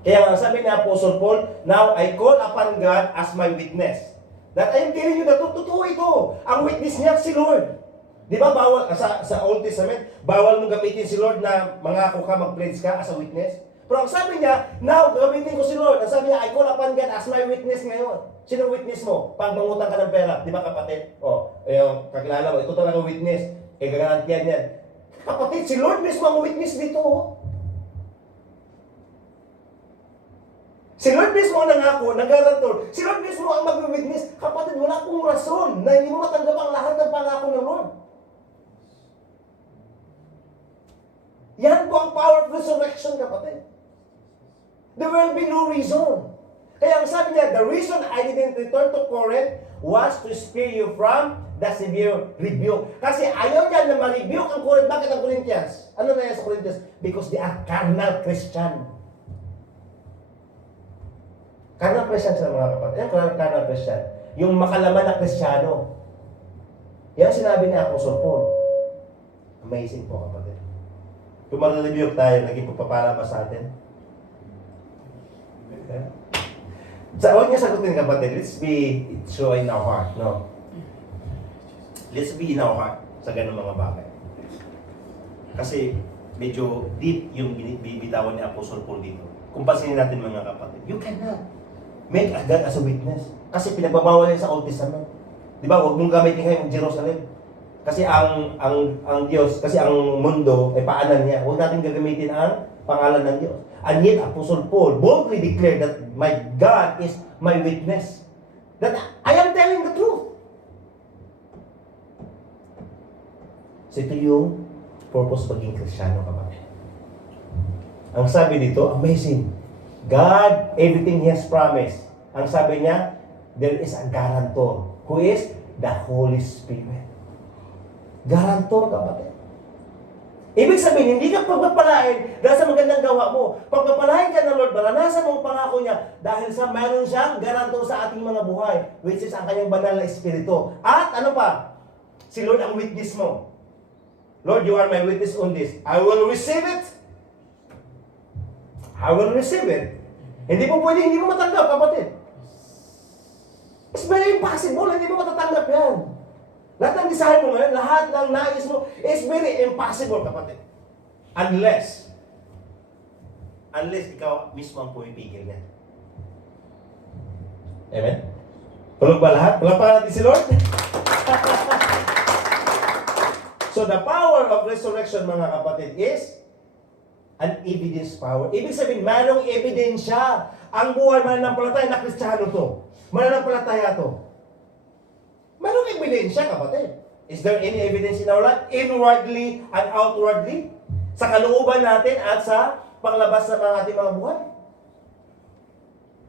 Kaya nga sabi ni Apostle Paul, now I call upon God as my witness. That I am telling you na totoo ito. Ang witness niya si Lord. Di ba bawal, sa Old Testament, bawal mong gamitin si Lord na mangako ka, mag-pledge ka as a witness. Pero ang sabi niya, now gamitin ko si Lord. Ang sabi niya, I call upon God as my witness ngayon. Sino witness mo? Pag mangutang ka ng pera, di ba kapatid? Yung kakilala mo, ito talaga witness. Garantiyan yan. Kapatid, si Lord mismo ang witness dito. Si Lord mismo ang nangako, nag-garantor. Si Lord mismo ang mag-witness. Kapatid, wala akong rason na hindi mo matanggap ang lahat ng pangako ng Lord. Yan po ang power of resurrection, kapatid. There will be no reason. Kaya ang sabi niya, the reason I didn't return to Corinth was to spare you from the severe rebuke. Kasi ayaw niya na ma-rebuke ang Corinth. Bakit ang Corinthians? Ano na yan sa Corinthians? Because they are carnal Christian. Carnal Christian sa mga kapatid. Yan, carnal Christian. Yung makalaman na Kristiyano. Yan sinabi ni Apostle Paul. Amazing po, kapatid. Kung mag-rebuke tayo, naging pagpapala pa sa atin. Okay? Huwag niya sagutin, kapatid. Let's be so in our heart, no? Let's be in our heart sa ganung mga bagay. Kasi medyo deep yung bibitawan ni Apostle Paul dito. Kung pansinin natin, mga kapatid, you cannot make God as a witness. Kasi pinagbabawal niya sa Old Testament. Di ba? Huwag mong gamitin kayo ng Jerusalem. Kasi ang Diyos, kasi ang mundo, ay paanan niya. Huwag natin gagamitin ang pangalan ng Diyos. And yet, Apostle Paul boldly declared that my God is my witness. That I am telling the truth. So ito yung purpose pagiging Kristiyano, kapatid. Ang sabi dito, amazing. God, everything He has promised. Ang sabi niya, there is a guarantor who is the Holy Spirit. Guarantor, kapatid. Ibig sabihin, hindi ka pagpapalain dahil sa magandang gawa mo. Pagpapalain ka ng Lord, maranasan mo ang pangako niya dahil sa mayroon siyang guarantor sa ating mga buhay, which is ang kanyang banal na Espiritu. At ano pa? Si Lord ang witness mo. Lord, you are my witness on this. I will receive it. I will receive it. Hindi mo pwede, hindi mo matanggap, kapatid. It's very impossible, hindi mo matatanggap yan. Lahat ng desire mo ngayon, lahat ng nais mo, it's very impossible, kapatid. Unless ikaw mismo ang pumipigil niya. Amen? Tulog ba lahat? Palapakan natin si Lord? So So the power of resurrection, mga kapatid, is an evidence power. Ibig sabihin, mayroong ebidensya. Ang buhay mananampalataya na Kristiyano to. Mananampalataya to. Mayroong ebidensya, kapatid. Is there any evidence in our life? Inwardly and outwardly? Sa kalooban natin at sa panglabas ng ating mga buhay?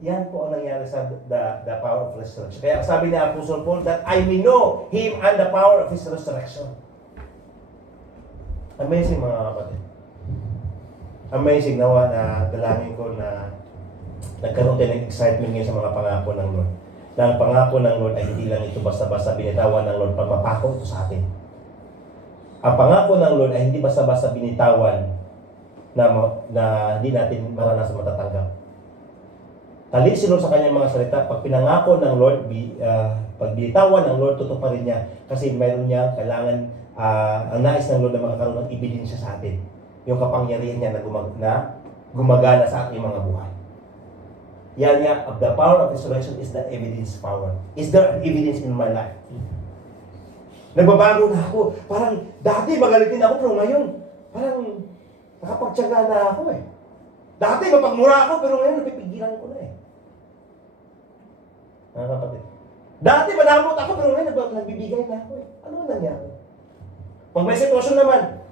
Yan po ang nangyari sa the power of resurrection. Kaya sabi ni Apostle Paul that I may know Him and the power of His resurrection. Amazing, mga kapatid. Amazing, nawa na dalangin ko na nagkaroon tayo ng excitement ngayon sa mga pangako ng Lord. Na ang pangako ng Lord ay hindi lang ito basta-basta binitawan ng Lord para mapako ito sa atin. Ang pangako ng Lord ay hindi basta-basta binitawan na hindi natin maranasan matatanggap. Tali si Lord sa kanyang mga salita. Pag pinangako ng Lord, pag binitawan ng Lord, tutuparin niya. Kasi mayroon niya kailangan, ang nais ng Lord na makakaroon ng ebidensya sa atin. Yung kapangyarihan niya na gumagana sa ating mga buhay. Yan nga, the power of resurrection is the evidence power. Is there an evidence in my life? Nagbabago na ako. Parang dati magalitin ako, pero ngayon, parang nakapagtyaga na ako eh. Dati mapagmura ako, pero ngayon napipigilan ko na eh. Mga kapatid. Dati madamot ako, pero ngayon nagbibigay na ako eh. Ano nangyari? Pag may sitwasyon naman,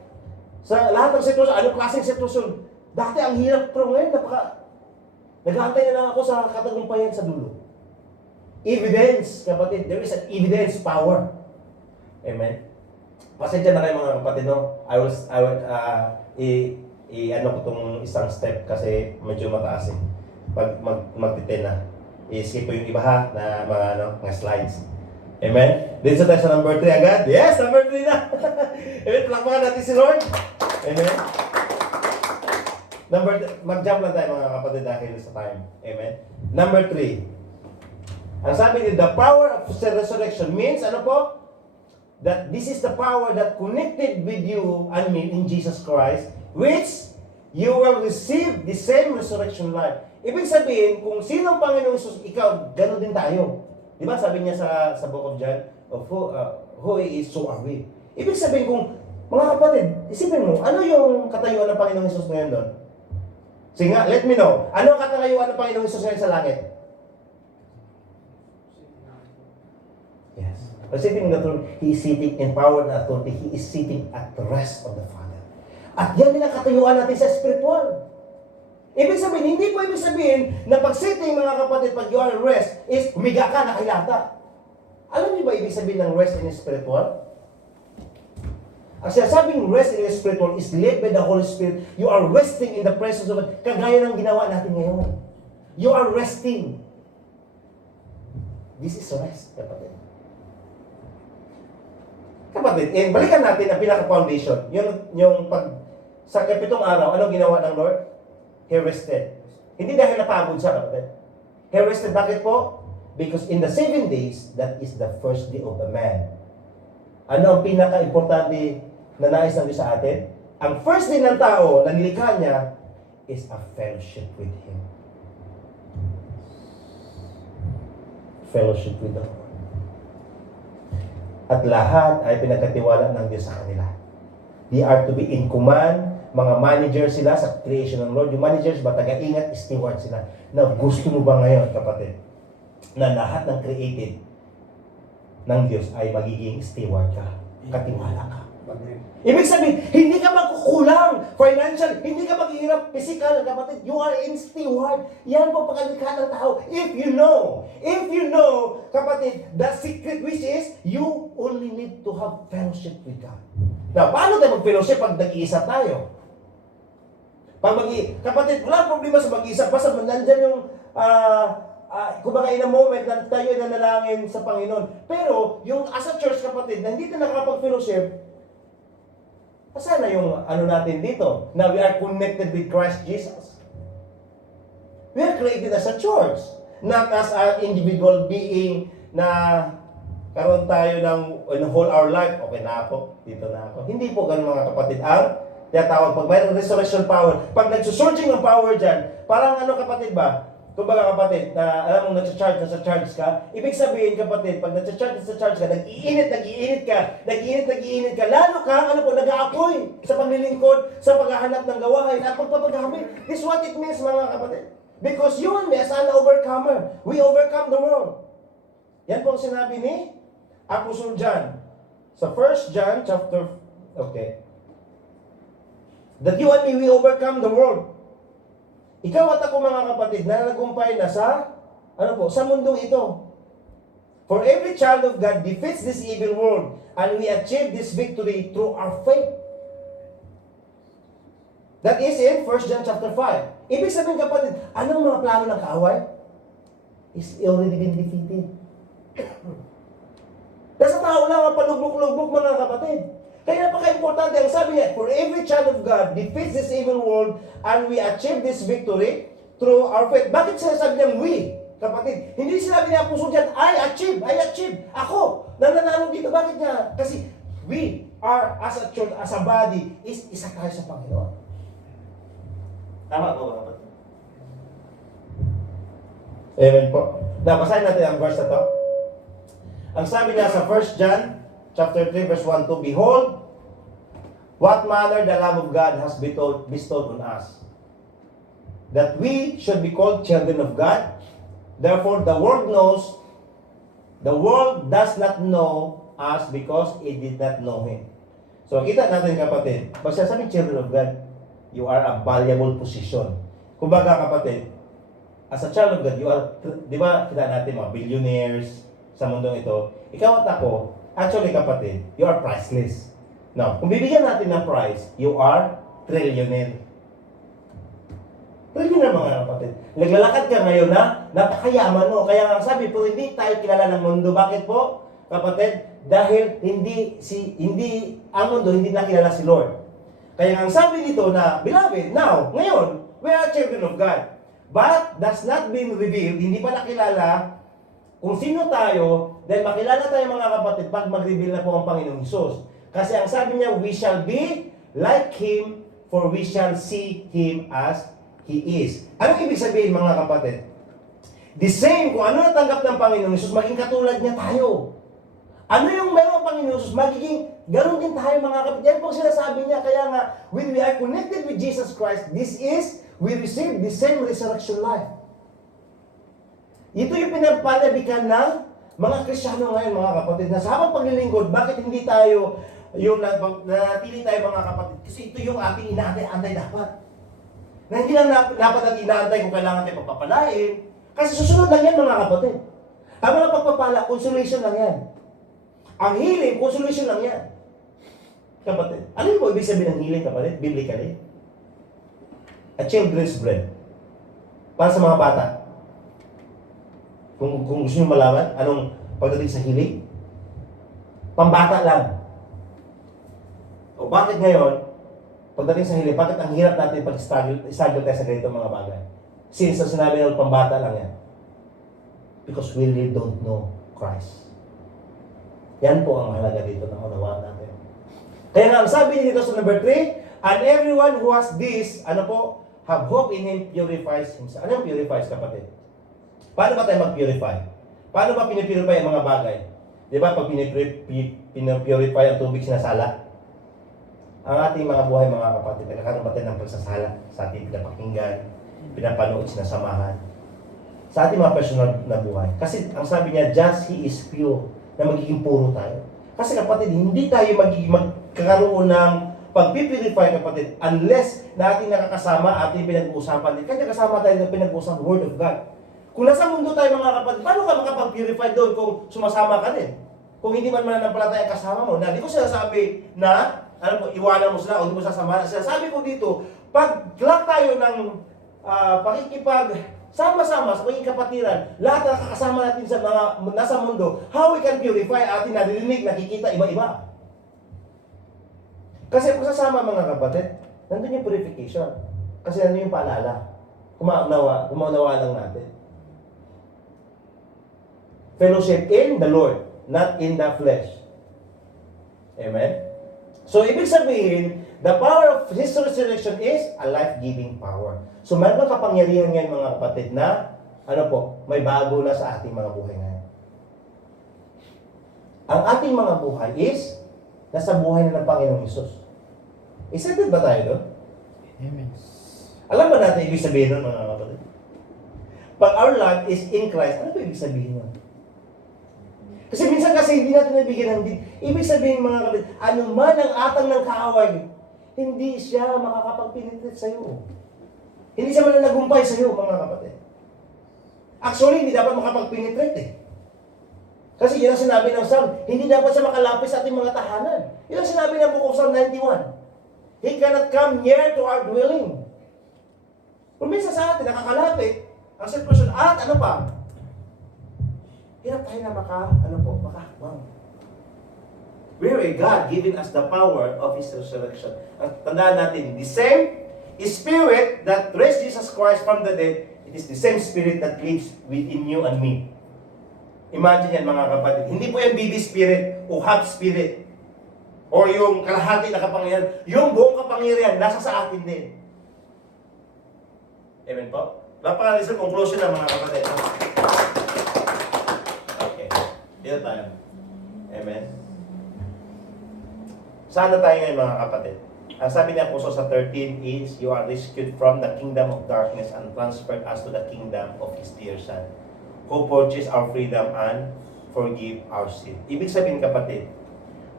sa lahat ng sitwasyon, anong klaseng sitwasyon? Dati ang hirap, pero ngayon nag-aantay na lang ako sa katagumpayan sa dulo. Evidence, kapatid. There is an evidence power. Amen? Pasensya na kayo mga kapatid, no? I will ano ko itong isang step kasi medyo mataas eh. Pag magtiten na. I-skip ko yung iba ha, na mga slides. Amen? Dito tayo sa number 3 agad. Yes, number 3 na. Amen, palakpakan natin si Lord. Amen? Mag-jump lang tayo mga kapatid dahil sa time. Amen? Number 3. Ang sabi niyo, the power of resurrection means, ano po? That this is the power that connected with you and me in Jesus Christ, which you will receive the same resurrection life. Ibig sabihin, kung sino ang Panginoong Jesus, ikaw, gano'n din tayo. Di ba sabi niya sa Book of John, of who He is, so are we. Ibig sabihin, kung, mga kapatid, isipin mo, ano yung katayuan ng Panginoong Jesus ngayon doon? Sige nga, let me know. Ano ang katayuan ng Panginoong Jesus ngayon sa langit? Yes. Sitting in the throne, He is sitting in power and authority. He is sitting at the rest of the Father. At yan din ang katayuan natin sa spiritual. Ibig sabihin, hindi po ibig sabihin na pag-sitting, mga kapatid, pag you are rest, is humiga ka, nakilata. Alam niyo ba ibig sabihin ng rest in spiritual? Ang sinasabing rest in spiritual is led by the Holy Spirit. You are resting in the presence of God. Kagaya ng ginawa natin ngayon. You are resting. This is rest, kapatid. Kapatid, balikan natin ang pinaka-foundation. Yung pag sa kapitong araw, anong ginawa ng Lord? He rested. Hindi dahil napagod siya, kapatid. He rested. Bakit po? Because in the 7 days, that is the first day of a man. Ano ang pinaka-importante na nais ng Diyos sa atin? Ang first day ng tao na nilikha niya is a fellowship with Him. Fellowship with the Lord. At lahat ay pinagkatiwala ng Diyos sa kanila. They are to be in command. Mga manager sila sa creation ng Lord. Yung managers ba, taga-ingat, steward sila. Na gusto mo ba ngayon, kapatid, na lahat ng created ng Diyos ay magiging steward ka. Katiwala ka. Ibig sabihin, hindi ka magkukulang financial, hindi ka maghihirap physical, kapatid. You are in steward. Yan po pagkalikha ng tao. If you know, kapatid, the secret which is, you only need to have fellowship with God. Now, paano tayo mag-fellowship pag nag-iisa tayo? Kapatid, wala problema sa mag-iisa. Basta nandyan yung, kumbaga in a moment, na tayo ay nanalangin sa Panginoon. Pero, yung as a church, kapatid, na hindi na nakakapag-fellowship, sana yung ano natin dito, na we are connected with Christ Jesus. We are created as a church, not as an individual being na karoon tayo ng whole our life. Okay na ako, dito na ako. Hindi po ganun mga kapatid. Ang tawag pag mayroong resurrection power, pag nagsusurging ang power dyan, parang ano kapatid ba? kumbaga kapatid, na alam mo nasa-charge ka, ibig sabihin kapatid, pag nasa-charge ka, nag-iinit ka, lalo ka, nag-aapoy sa paglilingkod, sa paghahanap ng gawain at pagpapagamit. This is what it means mga kapatid. Because you and me as an overcomer, we overcome the world. Yan po ang sinabi ni Apostle John. Sa 1 John chapter, okay. That you and me, we overcome the world. Ikaw at ako mga kapatid na nagumpay na sa sa mundong ito. For every child of God defeats this evil world and we achieve this victory through our faith. That is in 1 John chapter 5. Ibig sabihin kapatid, anong mga plano ng kaaway? Is already been defeated. Nasa tao lang ang palugbok-lugbok mga kapatid. Kaya napaka-importante ang sabi niya, for every child of God defeats this evil world and we achieve this victory through our faith. Bakit sinasabi niyang we, kapatid? Hindi sinabi niya Apostle John, I achieve. Ako, nananalo dito. Bakit niya? Kasi we are, as a church, as a body, isa tayo sa Panginoon. Tama po ba kapatid? Amen po. Basahin natin ang verse na to. Ang sabi niya sa 1 John chapter 3 verse 1 to behold, what manner the love of God has bestowed on us, that we should be called children of God. Therefore the world does not know us because it did not know Him. So kita natin kapatid, pag sinasabing children of God, you are a valuable position. Kumbaga kapatid, as a child of God, you are, di ba kita natin mga billionaires sa mundong ito, ikaw at ako, actually kapatid, you are priceless. Now, kung bibigyan natin ng price, you are trillionaire. Trillionaire mga kapatid. Naglalakad ka ngayon na napakayaman mo. Kaya nga sabi po, hindi tayo kilala ng mundo. Bakit po, kapatid? Dahil hindi ang mundo, hindi nakilala si Lord. Kaya nga sabi dito na, beloved, now, ngayon, we are children of God. But that's not been revealed, hindi pa nakilala kung sino tayo, dahil makilala tayo mga kapatid pag mag-reveal na po ang Panginoong Hesus. Kasi ang sabi niya, we shall be like Him, for we shall see Him as He is. Anong ibig sabihin mga kapatid? The same, kung ano natanggap ng Panginoong Hesus, maging katulad niya tayo. Ano yung meron ng Panginoong Hesus, magiging ganoon din tayo mga kapatid. Yan po sinasabi niya, kaya nga, when we are connected with Jesus Christ, we receive the same resurrection life. Ito yung pinapalabikan ng mga Kristiyano ngayon, mga kapatid, na sa habang paglilingkod, bakit hindi tayo, yung nanatili tayo mga kapatid? Kasi ito yung ating inaantay dapat. Na hindi lang dapat natin inaantay kung kailangan tayo pagpapalain. Kasi susunod lang yan mga kapatid. Ang mga pagpapala, consolation lang yan. Ang healing, consolation lang yan. Kapatid, ano yung ibig sabihin ng healing kapatid? Biblically? A children's bread. Para sa mga bata. Kung gusto nyo malaman, anong pagdating sa healing? Pambata lang. O bakit ngayon, pagdating sa healing, bakit ang hirap natin pag-struggle tayo sa ganito mga bagay? Since ang sinabi ng pambata lang yan. Because we really don't know Christ. Yan po ang mahalaga dito na unawaan natin. Kaya nga, ang sabi dito sa number 3, and everyone who has this, have hope in Him, purifies himself. Ano yung purifies, kapatid? Paano ba tayo mag-purify? Paano ba pinipurify ang mga bagay? Di ba, pag pinipurify ang tubig, sinasala? Ang ating mga buhay, mga kapatid, nagkakaroon ba tayo ng pagsasala sa ating pinapakinggan, pinapanood, sinasamahan, sa ating mga personal na buhay. Kasi ang sabi niya, just He is pure, na magiging puro tayo. Kasi kapatid, hindi tayo magkakaroon ng pag-purify kapatid unless na ating nakakasama, ating pinag-uusapan din. Kaya kasama tayo ng pinag-uusapan Word of God. Kung nasa mundo tayo mga kapatid, paano ka makapag-purify doon kung sumasama ka din? Kung hindi man mananampalataya ang kasama mo. Na di ko sinasabi na, iwanan mo sila o hindi mo sasama. Sinasabi ko dito, pag lahat tayo ng sama-sama sa pagiging kapatiran, lahat na nakakasama natin sa mga nasa mundo, how we can purify ating naririnig, nakikita, iba-iba. Kasi kung sasama mga kapatid, nandun yung purification. Kasi nandun yung paalala. Kumaunawa lang natin. Fellowship in the Lord, not in the flesh. Amen? So, ibig sabihin, the power of His resurrection is a life-giving power. So, meron kapangyarihan ngayon mga kapatid na ano po, may bago na sa ating mga buhay ngayon. Ang ating mga buhay is nasa buhay na ng Panginoong Hesus. Excited ba tayo doon? Amen. Alam ba natin ibig sabihin nun, mga kapatid? Pag our life is in Christ, ano ba ibig sabihin nun? Kasi minsan kasi hindi natin nabigyan ng din. Ibig sabihin, mga kapatid, ano man ang atang ng kaaway, hindi siya makakapag-penetrate sa'yo. Hindi siya mananagumpay sa'yo, mga kapatid. Actually, hindi dapat makapag-penetrate eh. Kasi yun ang sinabi ng Psalm, hindi dapat siya makalapit sa ating mga tahanan. Yun ang sinabi ng Book of Psalm 91. He cannot come near to our dwelling. Kung minsan sa atin, nakakalapit, ang sitwasyon, at ano pa? Hirap tayo na makahawang. Really, God giving us the power of His resurrection. At tandaan natin, the same Spirit that raised Jesus Christ from the dead, it is the same Spirit that lives within you and me. Imagine yan, mga kapatid. Hindi po yan baby spirit o half spirit o yung kalahati na kapangyarihan. Yung buong kapangyarihan, nasa sa atin din. Amen po? Napakalis sa conclusion ng mga kapatid. Okay. Dito tayo. Amen. Saan na tayo ngayon, mga kapatid? Ang sabi niya po sa 13 is, you are rescued from the kingdom of darkness and transferred us to the kingdom of His dear Son, who purchased our freedom and forgive our sin. Ibig sabihin, kapatid,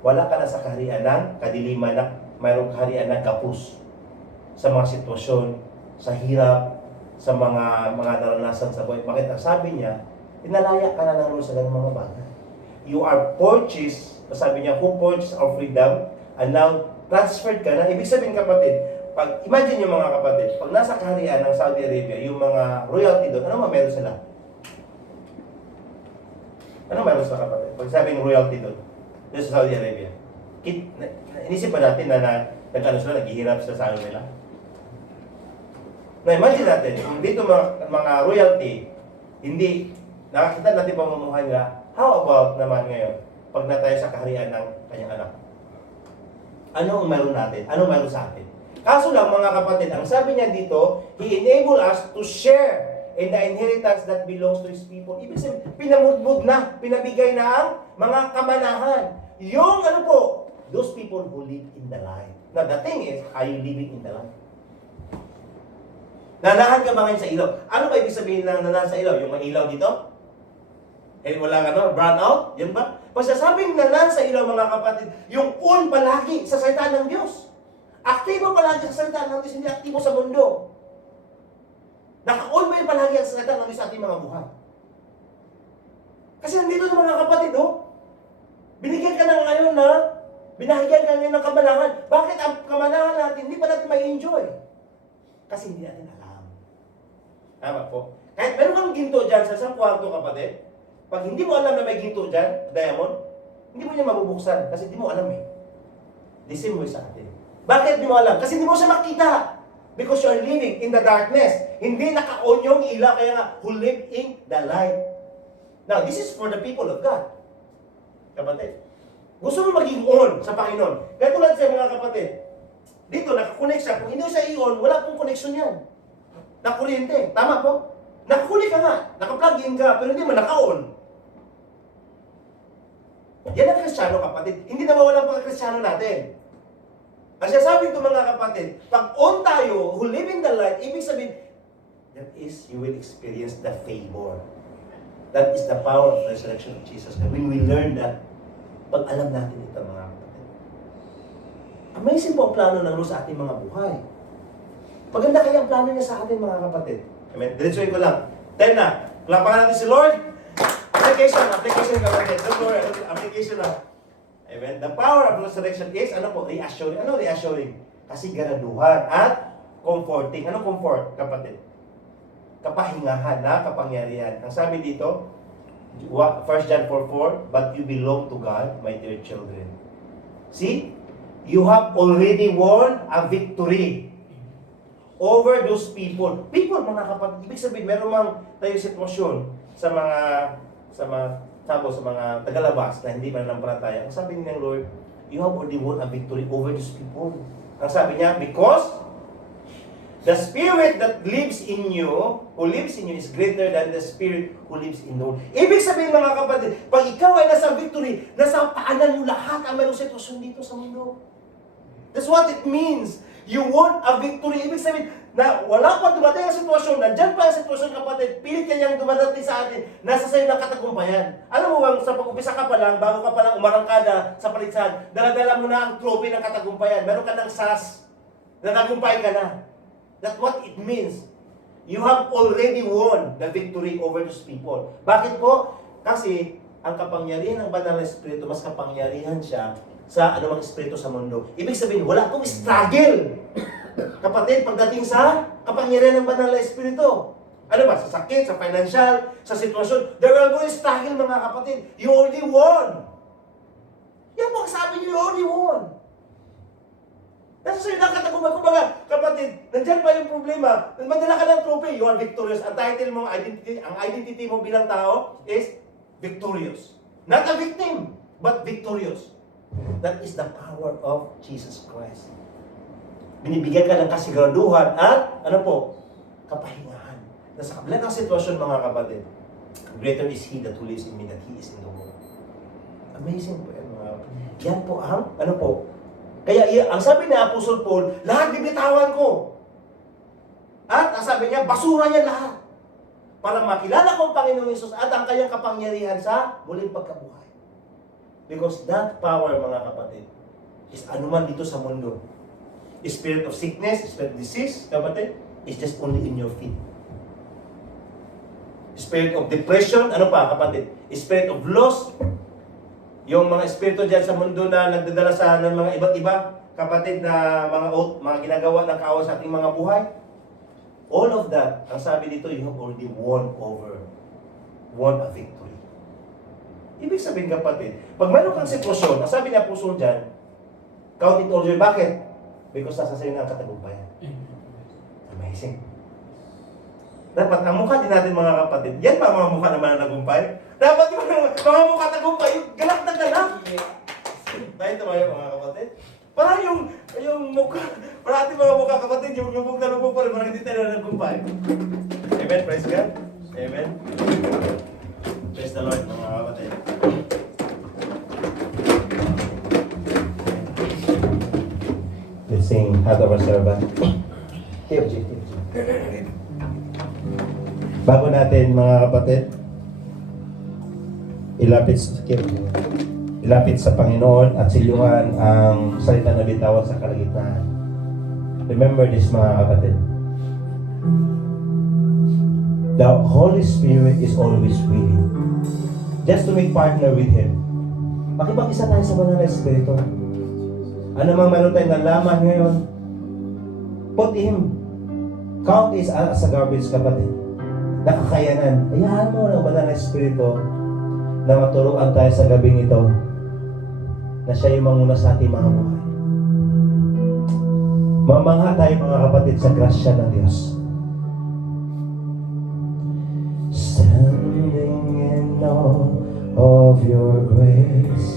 wala ka na sa kaharian ng kadiliman na mayroong kaharian ng kapus sa mga sitwasyon, sa hirap, sa mga naranasan sa buhay. Bakit? Ang sabi niya, pinalaya ka na ng Lord sa ganung mga bagay. You are purchased, sabi niya, who purchased our freedom and now transferred ka na. Ibig sabihin, kapatid, pag imagine yung mga kapatid, pag nasa kaharian ng Saudi Arabia, yung mga royalty doon, ano meron sila? Ano meron sila, kapatid? Pag sabi ng royalty doon sa Saudi Arabia, inisip ba natin na naghihirap sila sa ano nila? Na imagine natin, kung dito mga royalty, hindi nakakita natin pamumuhay nila, how about naman ngayon, pag na tayo sa kaharian ng kanyang anak? Ano ang meron natin? Ano meron sa atin? Kaso lang, mga kapatid, ang sabi niya dito, He enable us to share in the inheritance that belongs to His people. Ibig sabihin, pinamudmud na, pinabigay na ang mga kamanahan. Yung ano po, those people who live in the light. Now, the thing is, are you living in the light? Nanahan ka ba ngayon sa ilaw? Ano ba ibig sabihin ng nanahan sa ilaw? Yung mga ilaw dito? Eh, wala ka brown out? Yan ba? Pag sasabing nanahan sa ilaw, mga kapatid, yung on palagi sa salita ng Diyos. Aktibo palagi sa salita ng Diyos, hindi aktibo sa mundo. Naka-on ba yung palagi ang salita ng Diyos sa ating mga buhay? Kasi nandito sa mga kapatid, binigyan ka ng ngayon na, binahigyan ka ngayon ng kamanahan. Bakit ang kamanahan natin, hindi pa natin may enjoy? Kasi hindi natin alam. Tama po. Kahit meron kang ginto dyan sa isang kwarto, kapatid, pag hindi mo alam na may ginto dyan, diamond, hindi mo niya mabubuksan kasi hindi mo alam eh. The same way sa atin. Bakit hindi mo alam? Kasi hindi mo siya makita. Because you are living in the darkness. Hindi naka-on yung ilaw, kaya nga, who live in the light. Now, this is for the people of God. Kapatid, gusto mo maging on sa Panginoon. Kaya tulad sa mga kapatid, dito, nakakonect siya. Kung hindi siya i-on, wala pong connection yan. Nakuryente. Tama po? Nakakunik ka nga. Naka-plug in ka, pero hindi mo naka-on. Yan ang Kristiyano, kapatid. Hindi na mawala ang pagka-Kristiyano natin. Ang sinasabi ito, mga kapatid, pag on tayo, who live in the light, ibig sabihin, that is, you will experience the favor. That is the power of the resurrection of Jesus. And when we learn that, pag alam natin ito, mga kapatid, amazing po ang plano ng Lord sa ating mga buhay. Maganda kaya ang plano niya sa ating mga kapatid. Amen. Diretsuhin ko lang. 10 na. Klapakan natin si Lord. Application kapatid. Don't worry. Application na. Amen. The power of resurrection is, reassuring. Ano reassuring? Kasiguraduhan at comforting. Ano comfort, kapatid? Kapahingahan na kapangyarihan. Ang sabi dito, 1 John 4:4, but you belong to God, my dear children. See? You have already won a victory over those people. People, mga kapatid, ibig sabihin, meron mang tayo sitwasyon sa mga tagalabas na hindi mananampalataya. Ang sabi ng Lord, you have already won a victory over those people. Ang sabi niya, because The spirit that lives in you, who lives in you, is greater than the spirit who lives in you. Ibig sabihin mga kapatid, pag ikaw ay nasa victory, nasa paanan mo lahat ang mayroong sitwasyon dito sa mundo. That's what it means. You want a victory. Ibig sabihin, na wala pa dumating ang sitwasyon, nandyan pa ang sitwasyon kapatid, pilit kanyang dumadating sa atin, nasa sayo ng katagumpayan. Alam mo bang, sa pag-umpisa ka pa lang, bago ka pa lang umarangkada sa palitsahan, daladala mo na ang trophy ng katagumpayan. Meron ka ng SAS, natagumpay ka na. That's what it means. You have already won the victory over those people. Bakit po? Kasi ang kapangyarihan ng banal na espiritu, mas kapangyarihan siya sa anumang espiritu sa mundo. Ibig sabihin, wala akong struggle. Kapatid, pagdating sa kapangyarihan ng banal na espiritu. Ano ba? Sa sakit, sa financial, sa sitwasyon. There will be struggle mga kapatid. You already won. Yan po ang sabi niyo, you already won. Nasa sa'yo lang katagumpay. Kumbaga, kapatid, nandyan pa yung problema. Madala ka ng trophy, you are victorious. Ang title mo, ang identity mo bilang tao is victorious. Not a victim, but victorious. That is the power of Jesus Christ. Binibigyan ka ng kasiguraduhan at, ano po, kapahingahan. Nasa kabila ng sitwasyon, mga kapatid, greater is He that who lives in me than He is in the world. Amazing po yan, mga kapatid. Yan po ang, ano po, kaya ang sabi ni Apostle Paul, lahat bibitawan ko. At ang sabi niya, basura niya lahat. Para makilala ko ang Panginoong Hesus at ang kanyang kapangyarihan sa muling pagkabuhay. Because that power, mga kapatid, is anuman dito sa mundo. Spirit of sickness, spirit of disease, kapatid, is just only in your feet. Spirit of depression, ano pa, kapatid? Spirit of loss, yung mga espiritu dyan sa mundo na nagdadala sa ng mga iba't iba, kapatid, na mga ginagawa ng kaaway sa ating mga buhay. All of that, ang sabi dito, you have already won a victory. Ibig sabihin, kapatid, pag mayroon kang sitwasyon, ang sabi ni Apostol dyan, count it all joy. Bakit? Because nasa sa'yo na ang katagumpayan. Amazing. Dapat, ang mukha din natin mga kapatid, yan pa mga mukha naman na nagumpay. Dapat yung mga mukha tagumpay, yung galak na galak. Tayo tayo mga kapatid. Parang yung mukha, parang ating mga mukha kapatid, yung lubog na lubog pa rin, parang hindi tayo na nagumpay. Amen, praise God. Amen. Praise the Lord mga kapatid. Let's sing Heart of our Servant. TFG. Bago natin mga kapatid, ilapit sa Panginoon at siluhan ang salita na bitawan sa kalagitnaan. Remember this mga kapatid. The Holy Spirit is always willing. Just to make partner with Him. Makipag-isa tayo sa banal na Espiritu. Ano mang meron tayong nalaman ngayon, put Him. Count is as a garbage, kapatid. Nakakayanan. Ayahan mo ng banal na Espiritu na maturuan tayo sa gabing ito na siya yung manguna sa ating mga buhay. Mamangha tayo mga kapatid sa grasya ng Diyos. Standing in awe of your grace,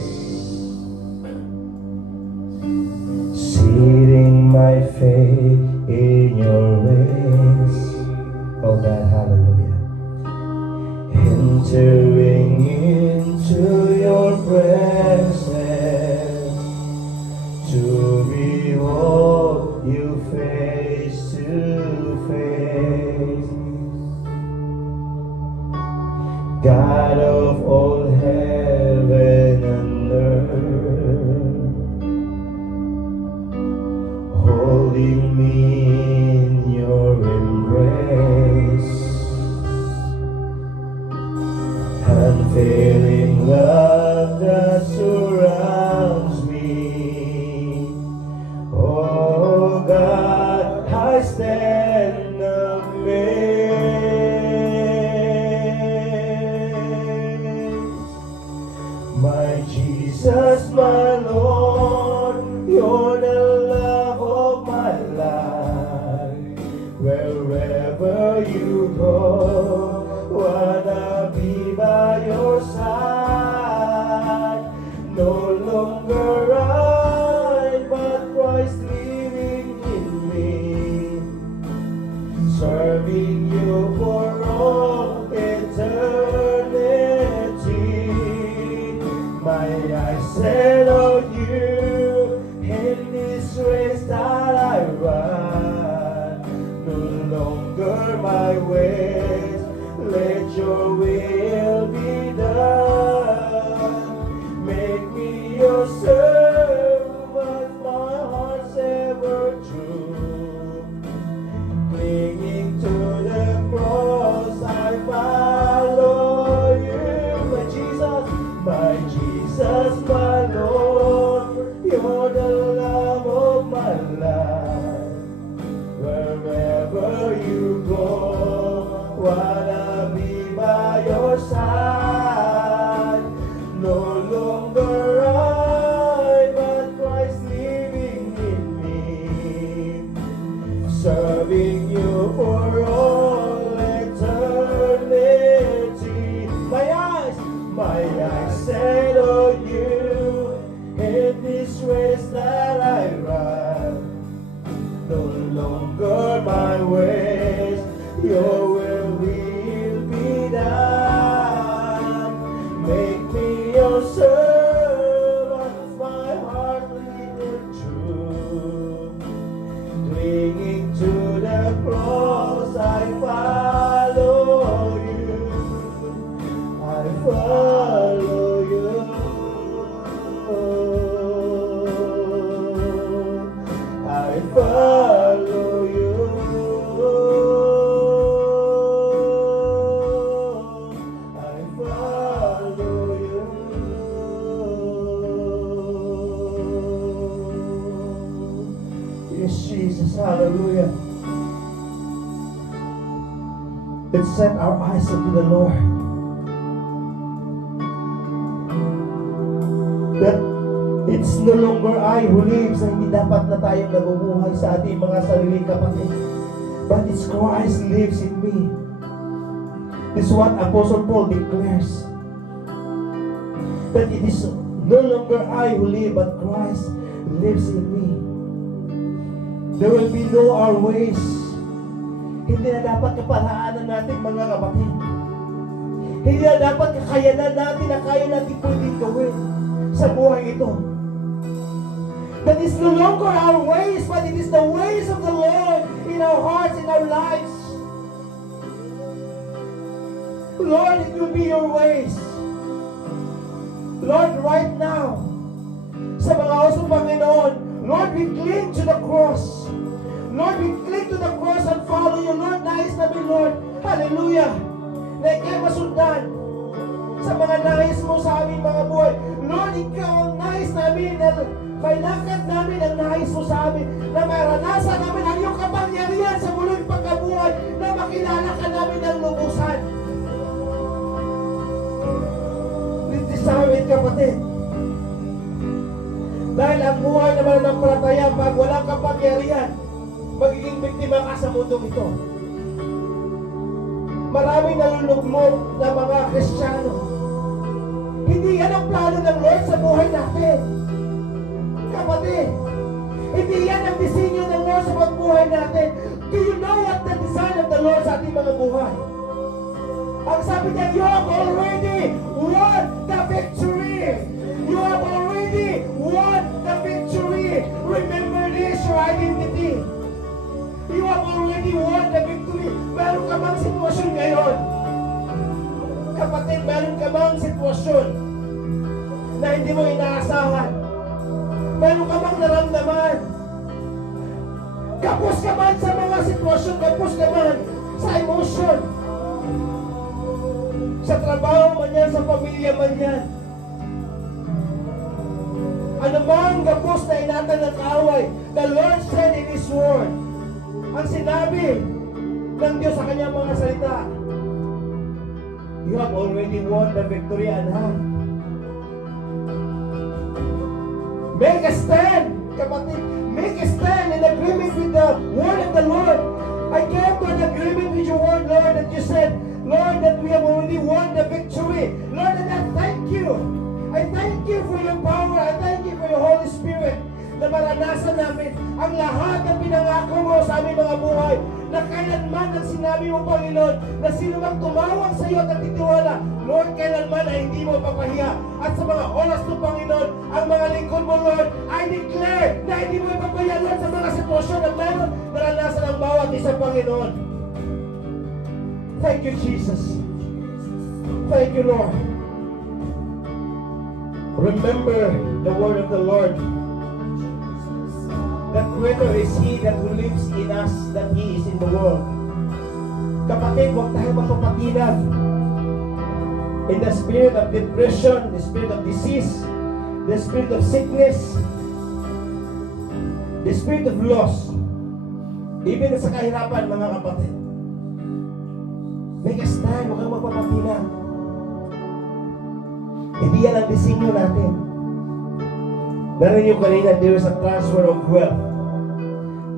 seating my faith in your ways. Oh God, hallelujah. Entering into your presence to behold you face to face. God of all heaven and earth, holding me in your embrace, unfailing love that surrounds me. Oh God, I stand amazed. My Jesus, my Lord, you're the love of my life. Wherever you go, wanna be by your side. No longer I, but Christ living in me. let your will be done. Make me your servant, my heart's ever true. Clinging to the cross, I follow you. My Jesus, my Lord, you're the love of my life. Wherever you go, wanna be by your side. No longer I, but Christ living in me, serving you for all eternity. My eyes set on you in this race that I run. No longer my ways, your will be done. Make me your servant, my heart leader true. Clinging to the cross, I follow you. I follow you. I follow you. I follow you. Yes, Jesus, hallelujah. Let's set our eyes unto the Lord. That it's no longer I who lives, na hindi dapat na tayong nabubuhay sa ating mga sariling kapatid, but it's Christ lives in me. This is what Apostle Paul declares, that it is no longer I who live, but Christ lives in me. There will be no our ways. Hindi na dapat kaparaanan natin, mga kapatid. Hindi na dapat kakayanan natin na kaya natin pwedeng gawin sa buhay ito. That is no longer our ways, but it is the ways of the Lord in our hearts, in our lives. Lord, it will be your ways. Lord, right now, sa mga osong Panginoon, Lord, we cling to the cross. Lord, we cling to the cross and follow you. Lord, nais namin, Lord, hallelujah, na ikay masundan sa mga nais mo sa aming mga buhay. Lord, ikaw ang nais namin, na may lakad namin ang nais mo sa amin, na maranasan namin ang iyong kapangyarihan sa muling pagkabuhay, na makilala ka namin ng lubusan. Please desire it, kapatid. Dahil ang buhay naman ng palataya, pag walang kapangyarihan, magiging biktima ka sa mundong ito. Maraming nalulugmok na mga Kristiyano. Hindi yan ang plano ng Lord sa buhay natin. Kapatid, hindi yan ang disenyo ng Lord sa pagbuhay natin. Do you know what the design of the Lord sa ating mga buhay? Ang sabi niya, you have already won the victory. You have already won the victory. Remember this, your identity. You have already won the victory. Meron ka mang sitwasyon ngayon. Kapatid, meron ka mang sitwasyon na hindi mo inaasahan. Meron ka mang naramdaman. Kapos ka man sa mga sitwasyon, kapos ka man sa emosyon. Sa trabaho man yan, sa pamilya man yan. Ano bang kapos na inatan ng kaaway? The Lord said in His Word, ang sinabi ng Diyos sa kanyang mga salita, you have already won the victory, anak. Make a stand, kapatid. Make a stand in agreement with the word of the Lord. I came to an agreement with your word, Lord, that you said, Lord, that we have already won the victory. Lord, and I thank you. I thank you for your power. I thank you for your Holy Spirit, na maranasan namin ang lahat ng pinangako mo sa aming mga buhay, na kailanman ang sinabi mo, Panginoon, na sino mang tumawag sa iyo at nagtitiwala, Lord, kailanman ay hindi mo papahiya. At sa mga oras ng Panginoon, ang mga lingkod mo, Lord, I declare na hindi mo ipapahiya, Lord, sa mga sitwasyon na meron naranasan ang bawat isang Panginoon. Thank you, Jesus. Thank you, Lord. Remember the word of the Lord, that greater is He that who lives in us than He is in the world. Kapatid, huwag tayo magpapatinag in the spirit of depression, the spirit of disease, the spirit of sickness, the spirit of loss. Even sa kahirapan, mga kapatid. Make us time, huwag kang magpapatinag. Hindi yan ang disenyo natin. Narinig kanina, there is a transfer of wealth.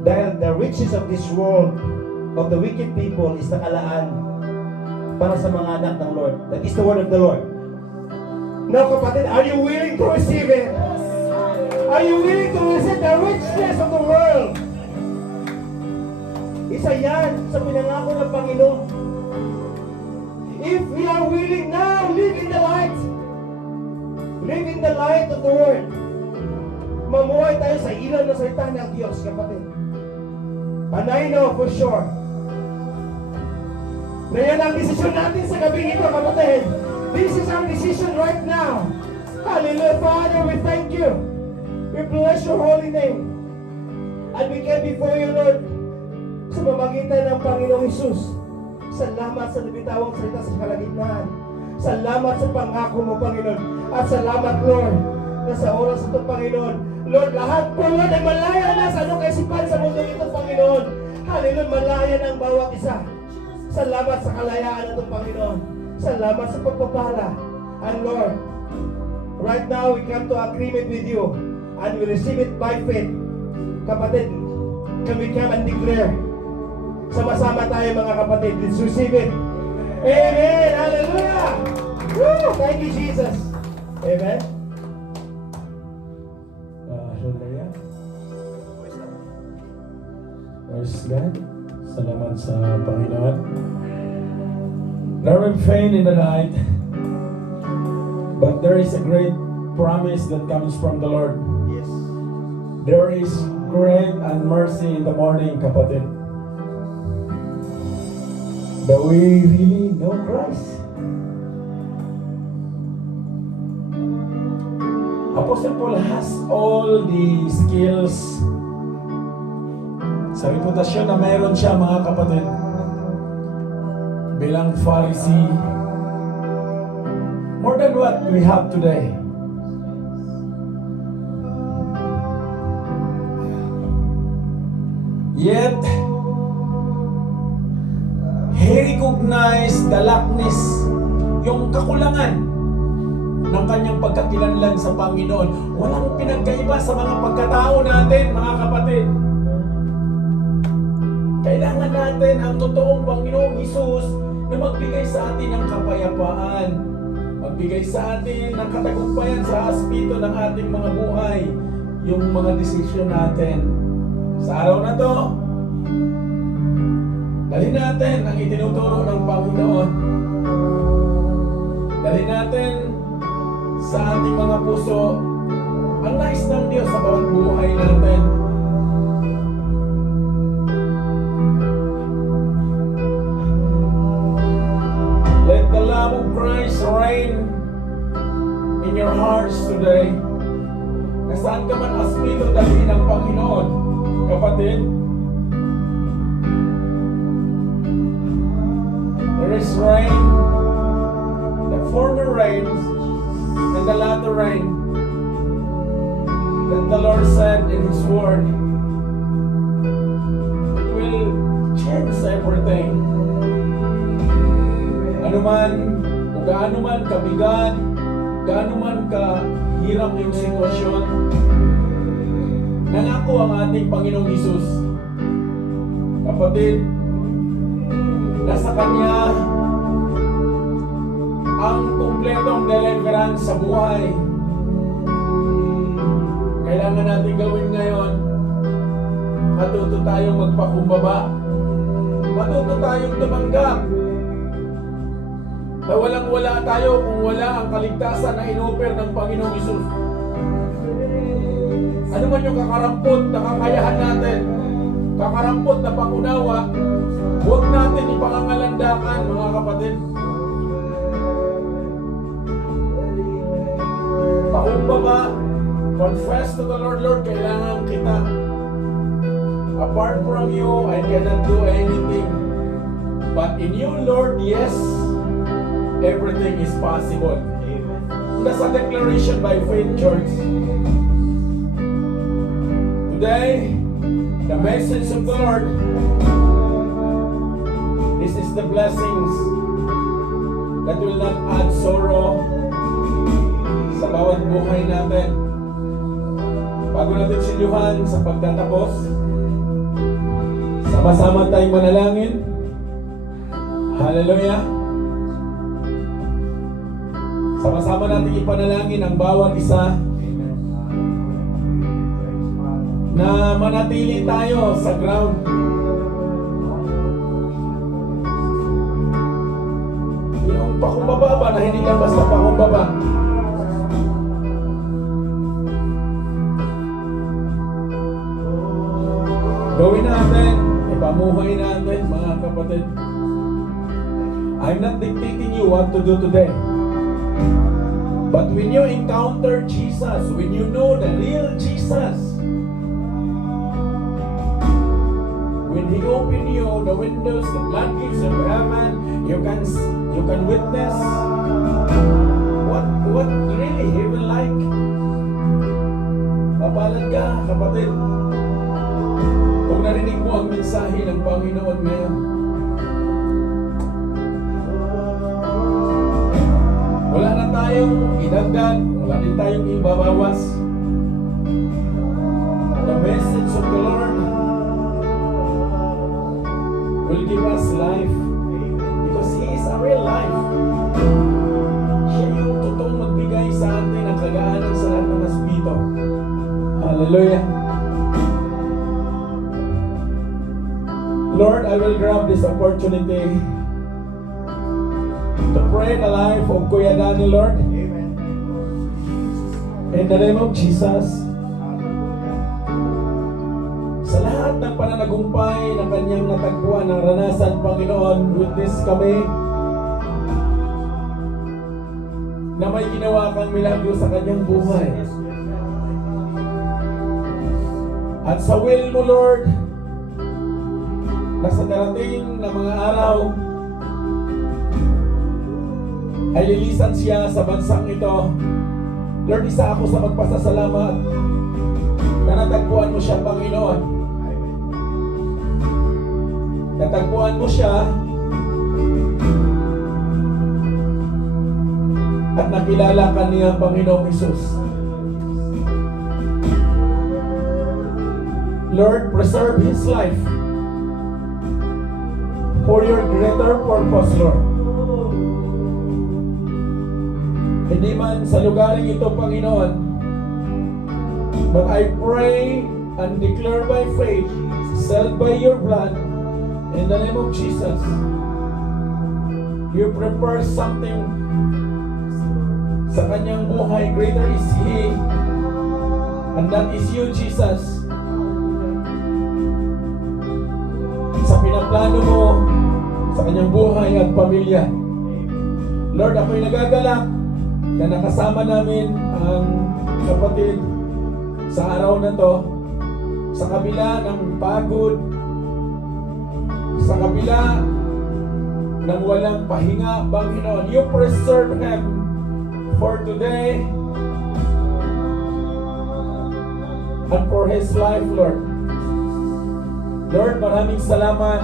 Dahil the riches of this world, of the wicked people, is nakalaan para sa mga anak ng Lord. That is the word of the Lord. Now, kapatid, are you willing to receive it? Are you willing to receive the richness of the world? Isa yan sa pinangako ng Panginoon. If we are willing now, live in the light. Live in the light of the Word. Mamuhay tayo sa ilaw ng salita ng Diyos, kapatid. And I know for sure na yan ang desisyon natin sa gabi ito, kapatid. This is our decision right now. Hallelujah, Father, we thank you. We bless your holy name. And we came before you, Lord, sa pamagitan ng Panginoong Hesus. Salamat sa nabitawang salita sa kalagitnaan. Salamat sa pangako mo, Panginoon. At salamat, Lord, na sa oras ito, Panginoon. Lord, lahat po, Lord, ay malaya na sa anong kaisipan sa mundo ito, Panginoon. Hallelujah, malaya na ang bawat isa. Salamat sa kalayaan ito, Panginoon. Salamat sa pagpapala. And Lord, right now, we come to agreement with you. And we receive it by faith. Kapatid, can we come and declare? Sama-sama tayo, mga kapatid. Let's receive it. Amen. Hallelujah. Woo! Thank you, Jesus. Amen. Hallelujah. Praise God. Salamat sa Panginoon. There will faint in the night, but there is a great promise that comes from the Lord. Yes. There is grace and mercy in the morning, kapatid. That we really know Christ. Apostle Paul has all the skills sa reputasyon na mayroon siya, mga kapatid, bilang Pharisee, more than what we have today. Yet, he recognized the lackness, yung kakulangan ng kanyang pagkakilanlan sa Panginoon. Walang pinagkaiba sa mga pagkatao natin, mga kapatid. Kailangan natin ang totoong Panginoong Hesus na magbigay sa atin ng kapayapaan, magbigay sa atin ng katagumpayan sa aspeto ng ating mga buhay, yung mga desisyon natin. Sa araw na to, dalhin natin ang itinuturo ng Panginoon. Dalhin natin sa ating mga puso ang nais ng Diyos sa bawat buhay natin. Let the love of Christ reign in your hearts today. Nasaan ka man aspeto, dalhin ng Panginoon, kapatid. There is rain, the former rains and the latter rain that the Lord said in His Word. It will change everything. Ano man, o gaano man kabigat, gaano man kahirap yung sitwasyon, nangako ang ating Panginoong Hesus. Kapatid, nasa Kanya ang kumpletong deliverance sa buhay. Kailangan natin gawin ngayon, matuto tayong magpakumbaba, matuto tayong tumanggap na walang-wala tayo kung wala ang kaligtasan na inoper ng Panginoong Hesus. Ano man yung kakarampot na kakayahan natin, kakarampot na pangunawa, huwag natin ipangangalandakan, mga kapatid. Pakumbaba, confess to the Lord, Lord, kailangan kita. Apart from you, I cannot do anything. But in you, Lord, yes, everything is possible. That's a declaration by faith, church. Today, the message of the Lord, this is the blessings that will not add sorrow sa bawat buhay natin. Bago natin silyuhan sa pagtatapos, sama-sama tayong manalangin. Hallelujah. Sama-sama natin ipanalangin ang bawat isa na manatili tayo sa ground. Yung pakumbaba ba na hindi lang basta pakumbaba. Gawin natin, ipamuhay natin, mga kapatid. I'm not dictating you what to do today. But when you encounter Jesus, when you know the real Jesus, when He open you the windows, the floodgates of heaven, you can witness what really heaven like. Mapalad ka, kapatid. Kung narinig mo ang mensahe ng Panginoon ngayon, wala na tayong idagdag, wala din tayong ibabawas. The message of the Lord will give us life because He is a real life. Siya yung totoong magbigay sa atin ng kagaanan sa lahat ng aspeto. Hallelujah. Lord, I will grab this opportunity to pray the life of Kuya Danny, Lord. Amen. In the name of Jesus. Sa lahat ng pananagumpay na kanyang natagpuan, naranasan, Panginoon, witness kami na may ginawa kang milagro sa kanyang buhay. At sa will mo, Lord, na sa darating na mga araw ay lilisan siya sa bansang ito. Lord, isa ako sa magpasasalamat na natagpuan mo siya, Panginoon. Natagpuan mo siya at nakilala ka niya, Panginoong Jesus. Lord, preserve his life for your greater purpose, Lord. Hindi man sa lugaring ito, Panginoon, but I pray and declare by faith, sealed by your blood, in the name of Jesus, you prepare something sa kanyang buhay. Greater is He, and that is you, Jesus. Sa pinaplano mo sa kanyang buhay at pamilya. Lord, ako'y nagagalak na nakasama namin ang kapatid sa araw na to, sa kabila ng pagod, sa kabila ng walang pahinga, Panginoon, you preserve him for today and for his life, Lord. Lord, maraming salamat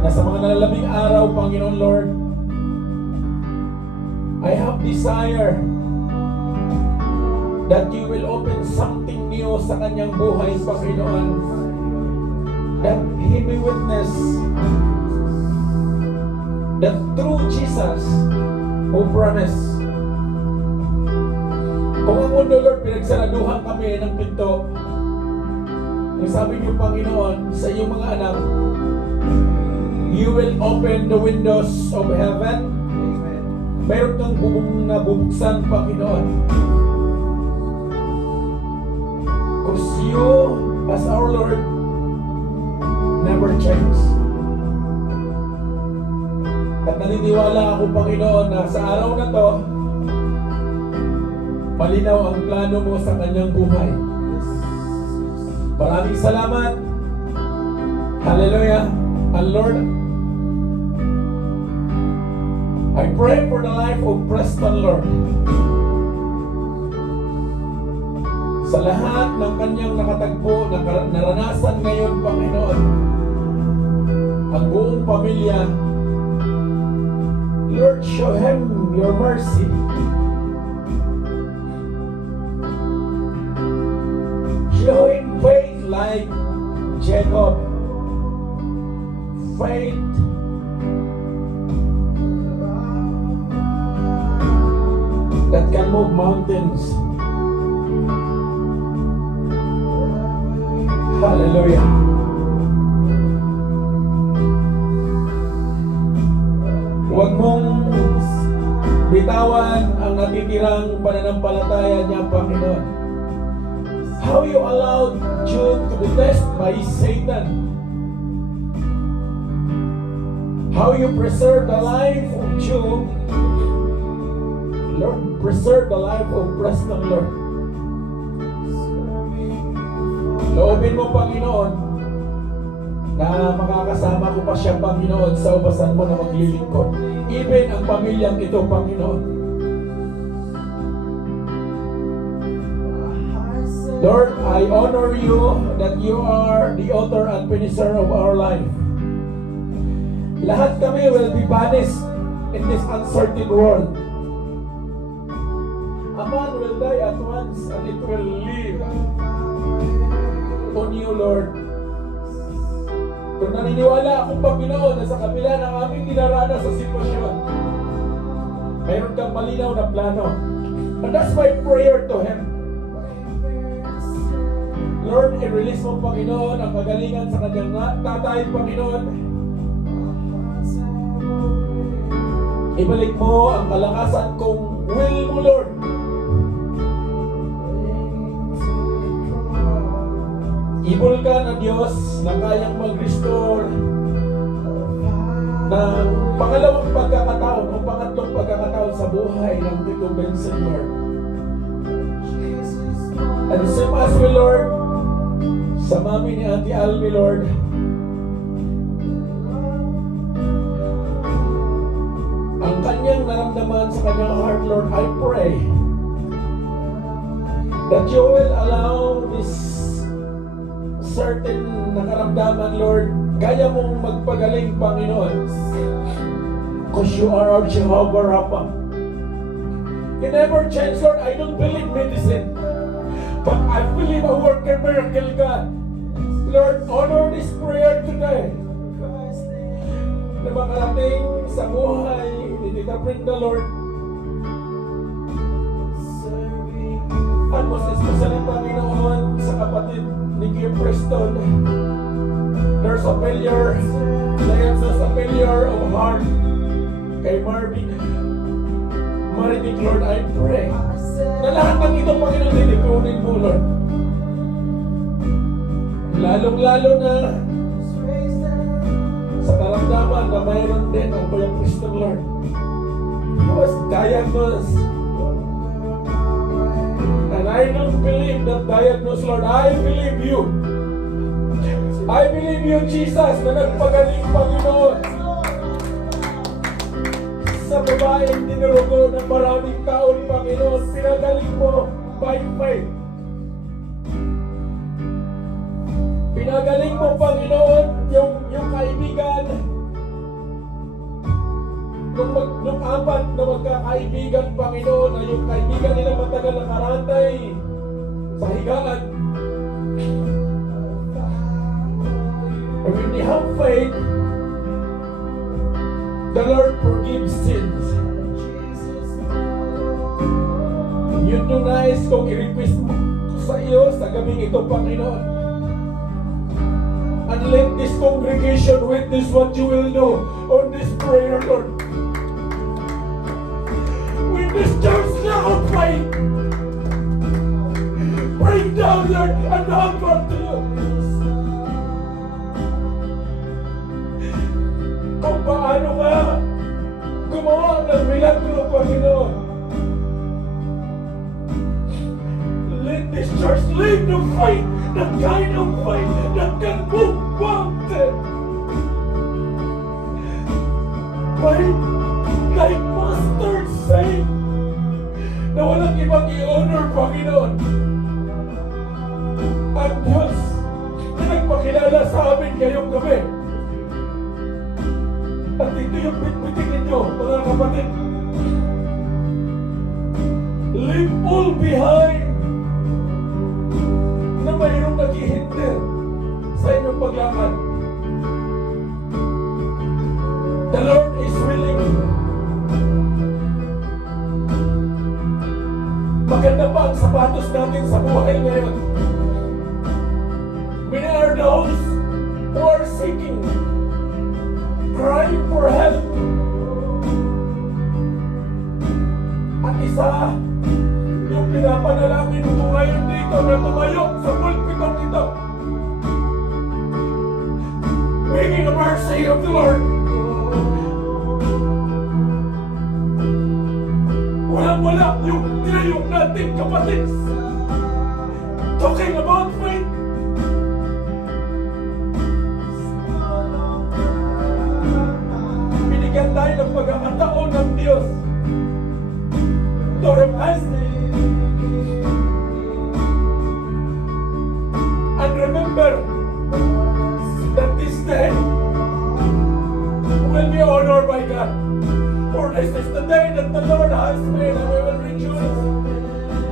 na sa mga nalalabing araw, Panginoon, Lord, I have desire that you will open something new sa kanyang buhay, Panginoon, that he may witness that through Jesus who promised. Kung ang mundo, Lord, pinagsaraduhan kami ng pinto, ang sabi niyo, Panginoon, sa iyong mga anak, you will open the windows of heaven. Mayroon kang bubong na bubuksan, Panginoon. Because you, as our Lord, never change. At naniniwala ako, Panginoon, na sa araw na to, malinaw ang plano mo sa kanyang buhay. Maraming salamat. Hallelujah. And Lord, I pray for the life of Preston, Lord. Sa lahat ng kanyang nakatagpo, naranasan ngayon, Panginoon, ang buong pamilya, Lord, show him your mercy. Show him faith like Jacob. Faith that can move mountains. Hallelujah. Huwag mong bitawan ang natitirang pananampalataya niya, Panginoon. How you allowed Job to be tested by Satan. How you preserve the life of Job. Lord, preserve the life of Preston, Lord. Loobin mo, Panginoon, na makakasama ko pa siya, Panginoon, sa ubasan mo na maglilingkod. Even ang pamilyang ito, Panginoon. Lord, I honor you that you are the author and finisher of our life. Lahat kami will be banished in this uncertain world. A man will die at once and it will live on you, Lord. Kung naniniwala akong Panginoon na sa kabila ng aming dinaranas sa sitwasyon, mayroon kang malinaw na plano. And that's my prayer to Him. Lord, i-release mo, Panginoon, ang kagalingan sa kanyang tatay, Panginoon. Ibalik mo ang kalakasan kong will mo, Lord. Ibul ka na Diyos na kayang mag-restore ng pangalawang pagkakataon o pangatlong pagkakataon sa buhay ng Tito Benson, Lord. And same as we, Lord, sa mami ni Auntie Almi, Lord, ang kanyang naramdaman sa kanyang heart, Lord, I pray that you will allow this certain nakaramdaman, Lord, kaya mong magpagaling, Panginoon, because you are our Jehovah Rapha. You never change, Lord. I don't believe medicine, but I believe a worker miracle, God. Lord, honor this prayer today na makarating sa buhay ni Tita Brenda, Lord. At most especially, Panginoon, sa kapatid ni Kim Preston. There's a failure. There's a failure of heart. Kay Marvin Marinig, Lord, I pray na lahat ng ito, Panginoon, dinipunin mo, Lord. Lalong-lalo na sa karamdaman na mayroon din ang Kuya Preston, Lord. He was diagnosed. And I don't believe that diagnosis, Lord. I believe you. I believe you, Jesus, na nagpagaling, Panginoon, sa babaeng dinurugo ng maraming taon, Panginoon. Pinagaling mo by faith. Pinagaling mo, Panginoon, yung kaibigan. Nung apat na magkakaibigan, Panginoon, na yung kaibigan nila matagal na karantay sa higaan. And when they have faith, the Lord forgives sins. Yun yung nais kong i-request mo sa iyo sa gabing ito, Panginoon. And let this congregation witness what you will do on this prayer, Lord. This church now, faith. Bring down, Lord, and offer to you. Panginoon. Let this church live the faith, the kind of faith that can move mountains. Faith like mustard seed na walang ibang i-honor, Panginoon. Ang Diyos na nagpakilala sa amin ngayong gabi. At ito yung bitbitin ninyo, mga kapatid. Leave all behind na mayroong naghihindir sa inyong paglakad. The Lord is willing. Maganda pa ang sapatos natin sa buhay ngayon. Many are those who are seeking, crying for help. At isa, yung pinapanalangin ko ngayon dito na tumayo sa pulpitong ito. Begging the mercy of the Lord. Walang-wala yung tinayong natin, kapatid. Talking about faith. Binigyan tayo ng pagkakataon ng Diyos to repent and remember that this day will be honored by God. For this is the day that the Lord has made, and we will rejoice.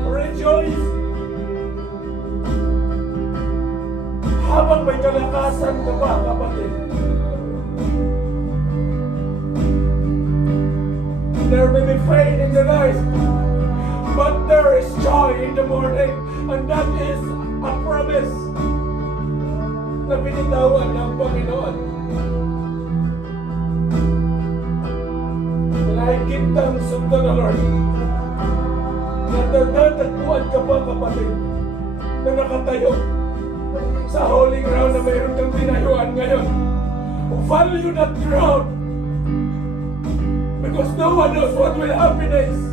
Rejoice. Habang may kalakasan ka pa, kapatid. There may be pain in the night, but there is joy in the morning, and that is a promise na binitawan ng Panginoon. Lahigit ang sundo na Lord. Natagpuan ka pa, kapatid, na nakatayo sa holy ground na mayroon kang tinayuan ngayon. Value that ground, because no one knows what will happen next.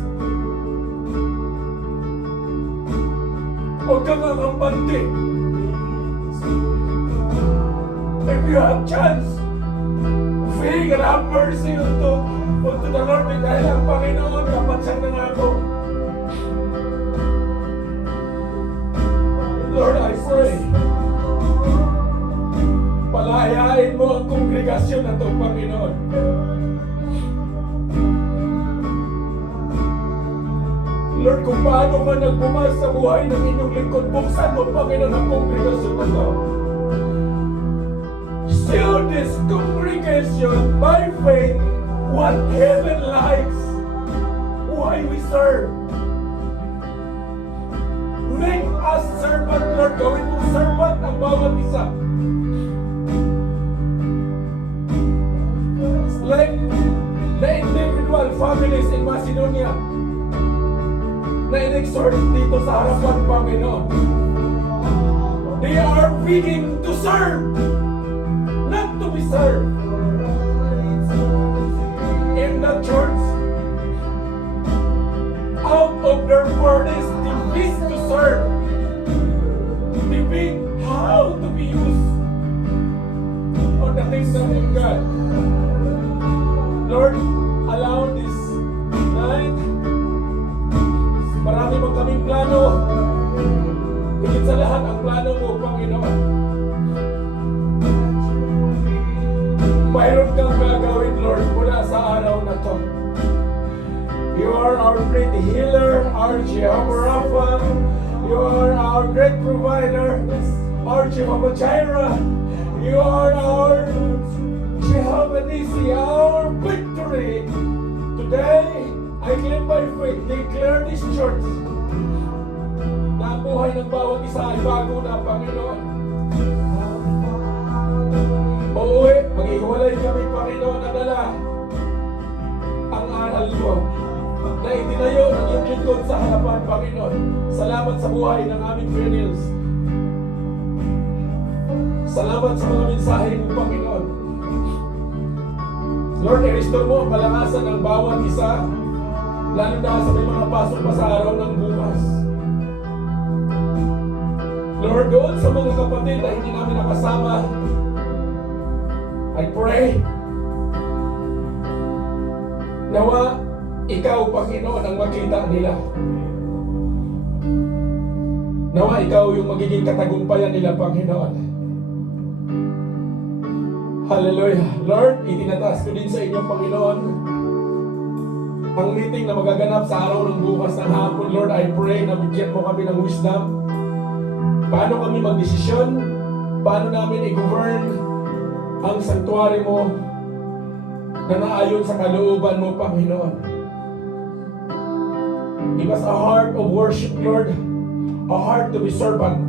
Huwag kang angambante. If you have chance, fig and have mercy unto the Lord, dahil ang Panginoon dapat siyang nangako. Lord, I pray, palayain mo ang kongregasyon na ito, Panginoon. Lord, kung paano ka nagbumas sa buhay ng inyong lingkod, buksan mo, Panginoon, ang kongregasyon na ito. Seal this congregation by faith what heaven likes, why we serve. Make us servant, Lord. Gawin mong servant ang bawat isa. Like the individual families in Macedonia na in-exhort dito sa harapan, Panginoon. They are begging to serve, not to be served. In the church, out of their burdens, they beg to serve. They beg how to be used on the kingdom of God. Lord, allow this night. Marami mo kaming plano. Higit sa lahat ang plano mo, Panginoon. Mayroon kang gagawin, Lord, mula sa araw na to. You are our great healer, our Jehovah Rapha. You are our great provider, our Jehovah Jireh. You are our Jehovah Nissi, our victory. Today, I claim by faith, declare this church na ang buhay ng bawat isa ay bago na, Panginoon. Uuwi, maghiwalay kami, Panginoon, na dala ang aral mo na itinayo ng iyong lingkod sa harapan, Panginoon. Salamat sa buhay ng aming Prenils. Salamat sa mga mensahe mo, Panginoon. Lord, i-restore mo ang kalakasan ng bawat isa Lalo na sa may mga pasok pa sa araw ng bukas. Lord, doon sa mga kapatid na hindi namin nakasama, I pray, nawa ikaw, Panginoon, ang makita nila. Nawa ikaw yung magiging katagumpayan nila, Panginoon. Hallelujah. Lord, itinataas ko din sa inyo, Panginoon, ang meeting na magaganap sa araw ng bukas ng hapon. Lord, I pray na bigyan mo kami ng wisdom. Paano kami magdesisyon? Paano namin i-govern ang sanctuary mo na naayon sa kalooban mo, Panginoon? Give us a heart of worship, Lord. A heart to be servant.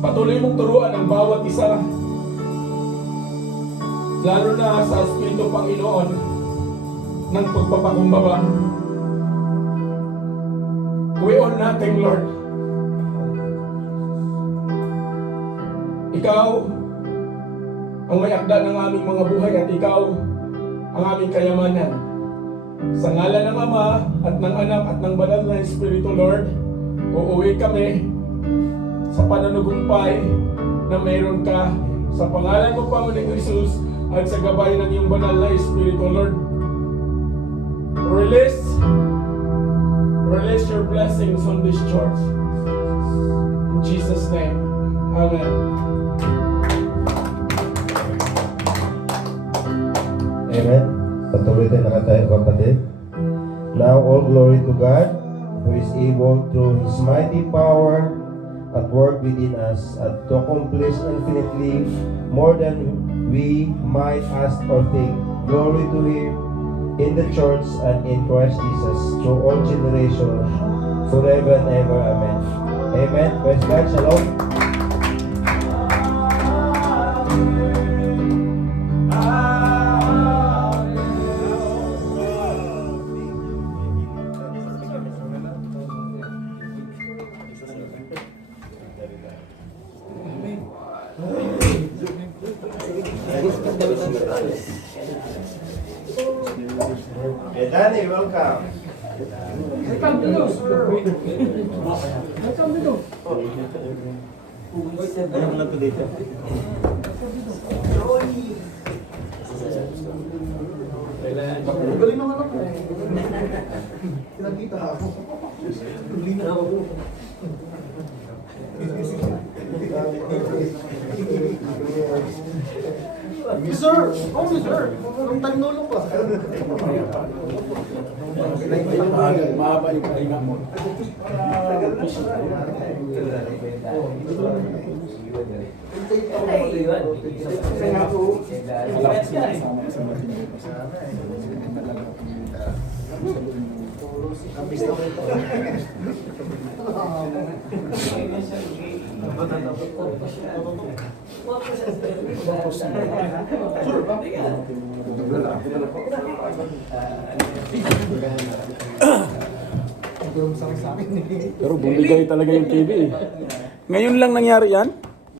Patuloy mong turuan ang bawat isa, lalo na sa Espiritu, Panginoon, ng pagpapakumbaba. We own nothing, Lord. Ikaw ang may akda ng aming mga buhay at ikaw ang aming kayamanan. Sa ngalan ng Ama at ng Anak at ng Banal na Espiritu, Lord, uuwi kami sa pananagumpay na mayroon ka. Sa pangalan mo, Panginoong Jesus, at sa gabay ng iyong Banal na Espiritu, Lord, release your blessings on this church. In Jesus' name, Amen. Amen. Patuloy tayo nakatayo, kapatid. Now all glory to God, who is able through His mighty power at work within us and to accomplish infinitely more than we might ask or think. Glory to Him in the church and in Christ Jesus through all generations, forever and ever. Amen. Amen. Praise God. Shalom. Hey, Danny, welcome. Welcome to those. Welcome to those. Ano lang to dito? Galing naman ako. Pinakita ako. Galing na ako. Sir! Oh, sir! Ang tanolo pa. Mahaba yung pahinga mo. Pero bumigay talaga yung TV. Ngayon lang nangyari yan?